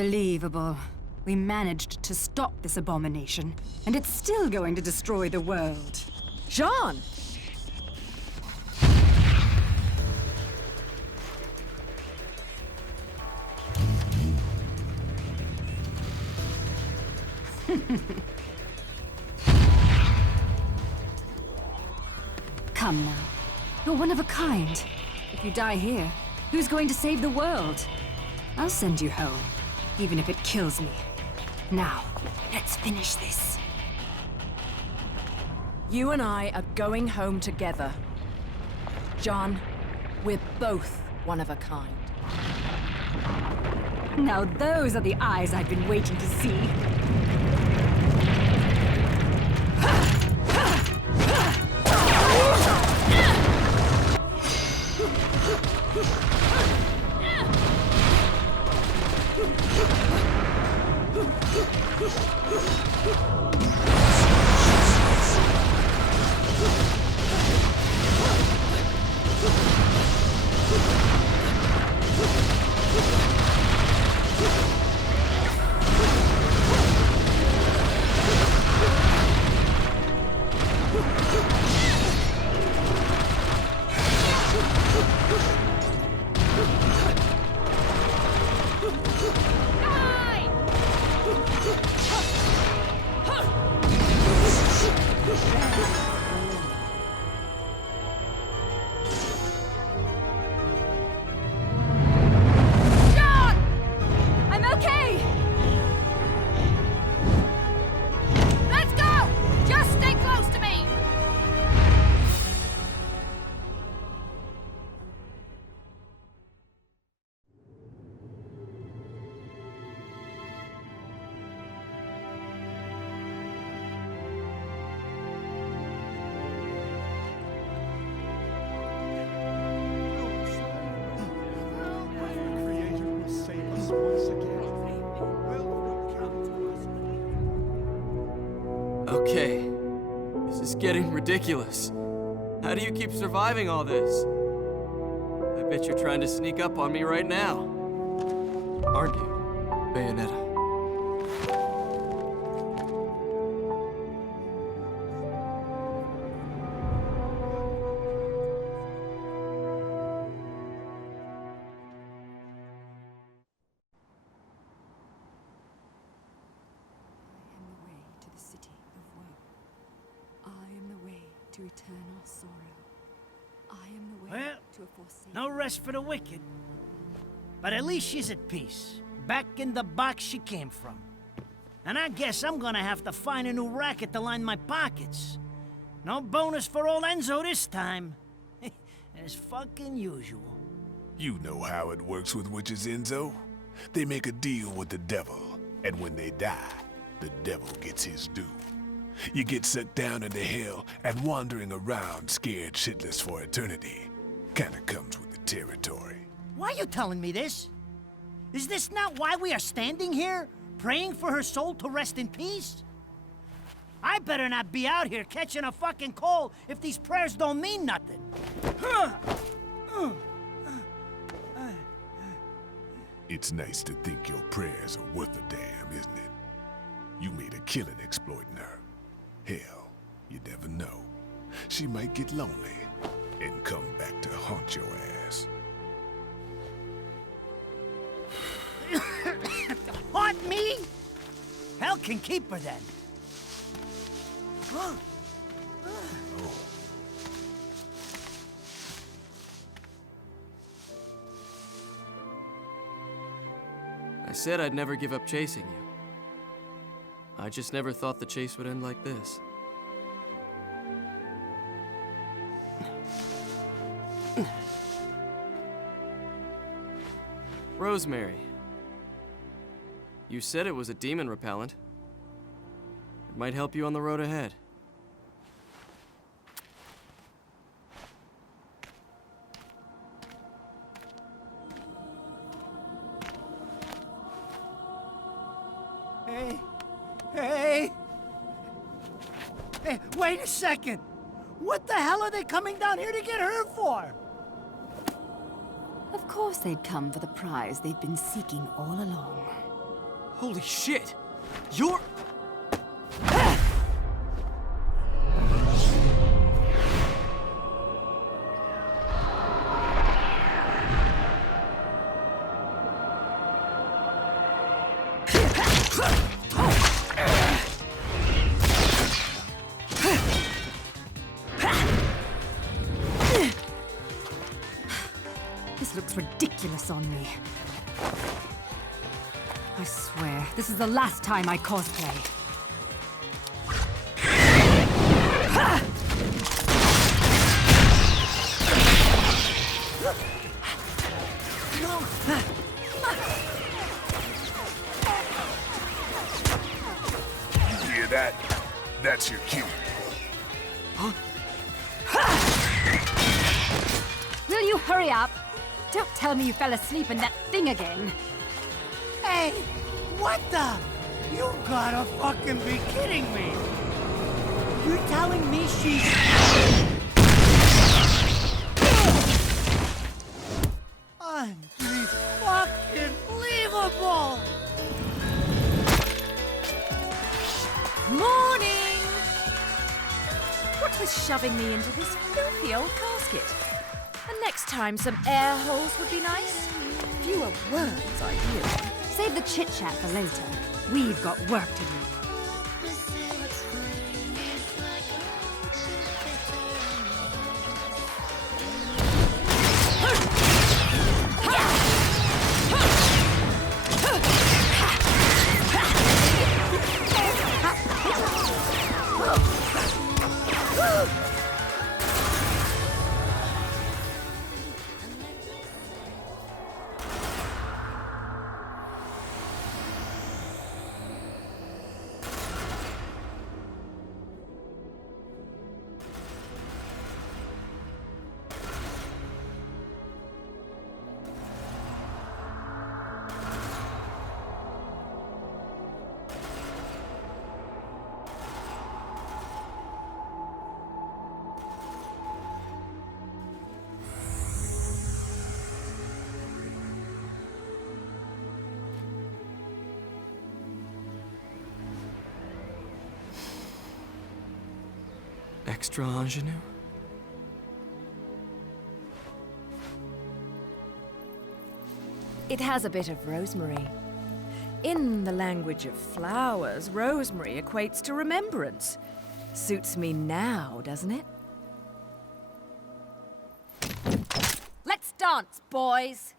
Unbelievable. We managed to stop this abomination, and it's still going to destroy the world. Jean! Come now. You're one of a kind. If you die here, who's going to save the world? I'll send you home, even if it kills me. Now, let's finish this. You and I are going home together. John, we're both one of a kind. Now those are the eyes I've been waiting to see. Okay. This is getting ridiculous. How do you keep surviving all this? I bet you're trying to sneak up on me right now. Aren't you, Bayonetta? To eternal sorrow. I am the way Well, to a forsaken... no rest for the wicked. But at least she's at peace, back in the box she came from. And I guess I'm gonna have to find a new racket to line my pockets. No bonus for old Enzo this time. As fucking usual. You know how it works with witches, Enzo. They make a deal with the devil, and when they die, the devil gets his due. You get sucked down into hell and wandering around scared shitless for eternity. Kinda comes with the territory. Why are you telling me this? Is this not why we are standing here? Praying for her soul to rest in peace? I better not be out here catching a fucking cold if these prayers don't mean nothing. It's nice to think your prayers are worth a damn, isn't it? You made a killing exploiting her. Hell, you never know. She might get lonely and come back to haunt your ass. Haunt me? Hell can keep her then. I said I'd never give up chasing you. I just never thought the chase would end like this. Rosemary. You said it was a demon repellent. It might help you on the road ahead. Hey, wait a second. What the hell are they coming down here to get her for? Of course they'd come for the prize they've been seeking all along. Holy shit! You're... This looks ridiculous on me. I swear, this is the last time I cosplay. You hear that? That's your cue. Huh? Will you hurry up? Don't tell me you fell asleep in that thing again. Hey, what the? You gotta fucking be kidding me. You're telling me she's... Unfucking-believable! Morning! What with shoving me into this filthy old casket? And next time some air holes would be nice. Fewer words, ideally. Save the chit-chat for later. We've got work to do. Extra ingenue? It has a bit of rosemary. In the language of flowers, rosemary equates to remembrance. Suits me now, doesn't it? Let's dance, boys!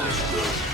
Let's go.